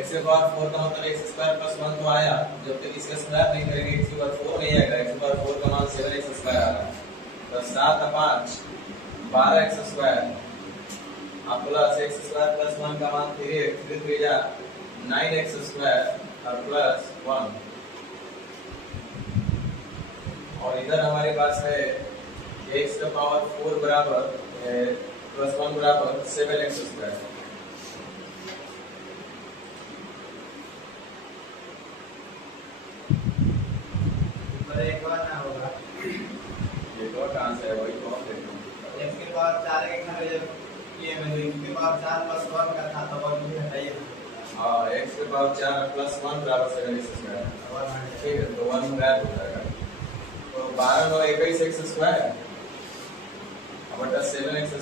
x के पावर 4 का मतलब x² प्लस 1 तो आया, जब तक इसका स्क्वायर नहीं करेंगे x के पावर 4 नहीं आएगा। x के पावर 4 का मान 7x² आ रहा है तो 7 और 5 12x² और प्लस x² प्लस 1 का मान 3x 3 3 जा 9x² और प्लस 1। और इधर हमारे पास है x का पावर 4 बराबर प्लस 1 बराबर 7x²। एक बार ना होगा ये तो कहां से है वही तो हम देखो। x के पावर 4 के खाने जब ये में x के पावर 4 प्लस 1 का था तो 1 भी हटाइए। हां x के पावर 4 प्लस 1 बराबर 7x²। ठीक है तो 1 रैप हो जाएगा तो 12 9 21x² अब बटा 7x²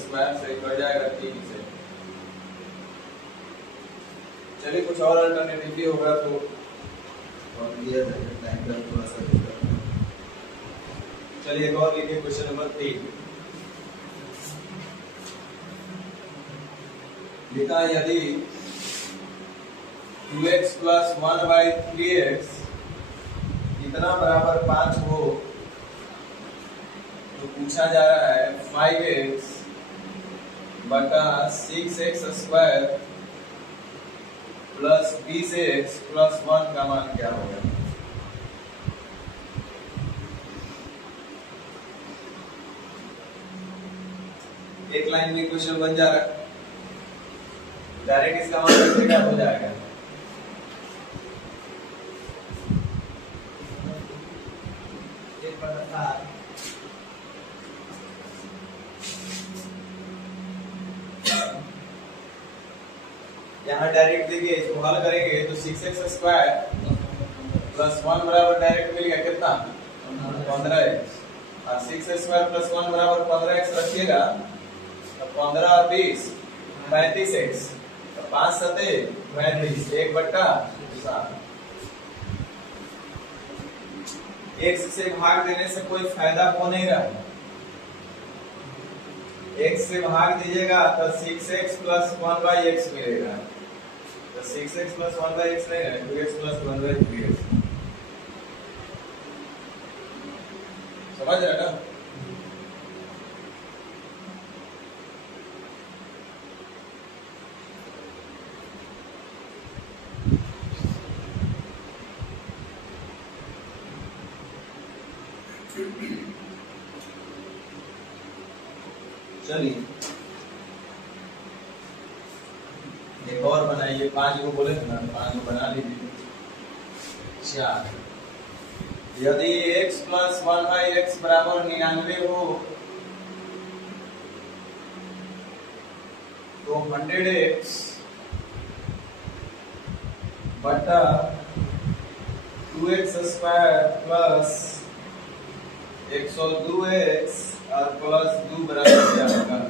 से कट जाएगा 3 से। चलिए कुछ और अल्टरनेटिव भी होगा तो और दिया जाएगा, टाइम का थोड़ा सा दिक्कत है। चलिए एक और लिखिए क्वेश्चन नंबर 3। लिखा यदि 2x प्लस 1/3x इतना बराबर 5 हो तो पूछा जा रहा है 5x बटा 6x² प्लस 20x प्लस 1 का मान क्या होगा। एक लाइन में क्वेश्चन बन जा रहा है, डायरेक्ट इसका मान क्या हो जाएगा। यहाँ डायरेक्ट देखिए, इसको हल करेंगे तो 6x स्क्वायर प्लस 1 बराबर डायरेक्ट मिल गया कितना 15x, और 6x स्क्वायर प्लस 1 बराबर 15x रखिएगा तो 15 और 20 35x, तो 5 सते 35, 1/7। x से भाग देने से कोई फायदा हो नहीं रहा, x से भाग दीजिएगा तो 6x प्लस 1/x मिलेगा, तो 6x प्लस 1/x नहीं है, 2x प्लस 1/3x। समझ रहे ना? चलिए एक और बनाइए, 5 को बोले थे ना, 5 को बना लीजिए। 4 यदि x प्लस 1/x बराबर 99 हो तो 100x बटा 2x स्क्वायर प्लस 102x और प्लस 2 बराबर क्या होगा?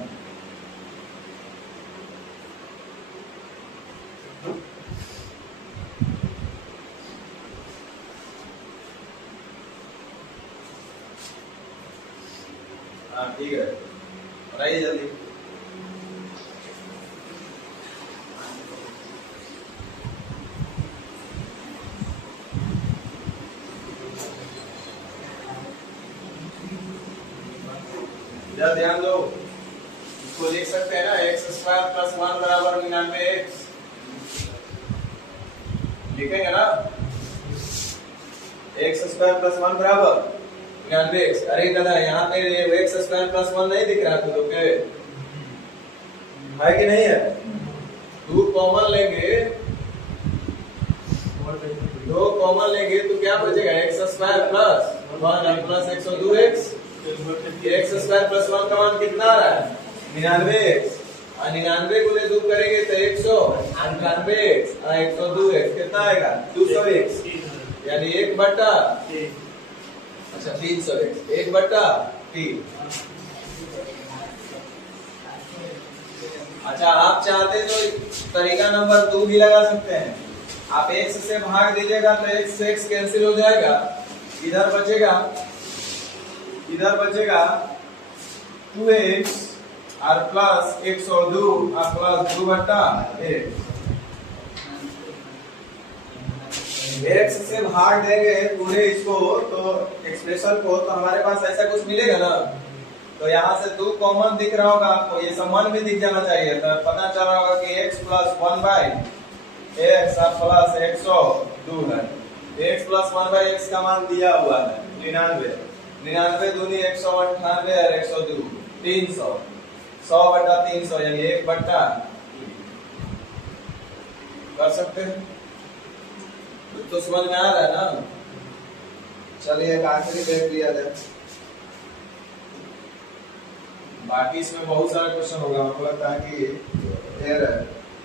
हाँ ठीक है, बनाइए जल्दी। इधर ध्यान दो, इसको लिख सकते हैं ना, x स्क्वायर प्लस 1 बराबर 99x, लिखेंगे ना, x स्क्वायर प्लस 1 बराबर 99x। अरे दादा यहाँ पे x स्क्वायर प्लस 1 नहीं दिख रहा था तो क्या है कि नहीं है? 2 कॉमन लेंगे, 2 कॉमन लेंगे तो क्या बचेगा, x स्क्वायर प्लस 1 और plus 102x। x square plus 1 का मान कितना आ रहा है 99x, और 99 को ले 2 करेंगे तो 198x और 102x कितना आएगा 200x, यानी 1/3। अच्छा 300x 1/3। अच्छा आप चाहते तो तरीका नंबर 2 भी लगा सकते हैं, आप x से भाग दीजिएगा तो x से x कैंसिल हो जाएगा, इधर बचेगा 2x और प्लस 102 और प्लस 2/1। x से भाग देंगे पूरे इसको तो एक्सप्रेशन को, तो हमारे पास ऐसा कुछ मिलेगा ना, तो यहाँ से 2 कॉमन दिख रहा होगा आपको, ये सम्मान भी दिख जाना चाहिए, तो पता चल रहा होगा कि x प्लस 1/x और प्लस 102 है। x प्लस 1/x का मान दिया हुआ है 99, 99 दूनी 198 और 102 300, 100/300 यानी 1/3 कर सकते हैं। तो समझ में आ रहा है ना? चलिए एक आखिरी देख लिया जाए, बाकी इसमें बहुत सारा क्वेश्चन होगा, हमको लगता है कि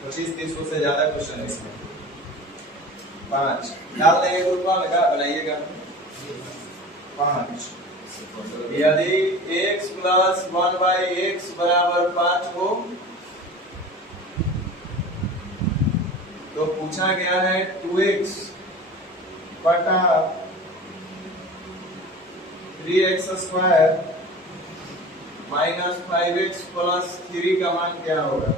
25-30 से ज्यादा क्वेश्चन है इसमें। 5 डाल देंगे ग्रुप में, क्या बनाइएगा 5। यदि x प्लस 1/x बराबर 5 हो तो पूछा गया है 2x बटा 3x square minus 5x plus 3 का मान क्या होगा?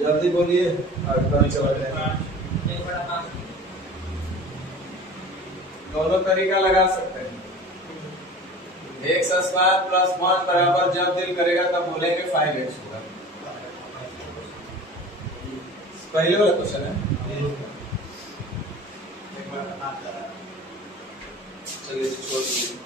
जल्दी बोलिए, आगे चलते हैं। दोनों तरीका लगा सकते हैं, x स्क्वायर प्लस 1 बराबर जब दिल करेगा तब बोलेंगे 5x होगा। पहले वाला क्वेश्चन है, चलिए छोड़ दीजिए।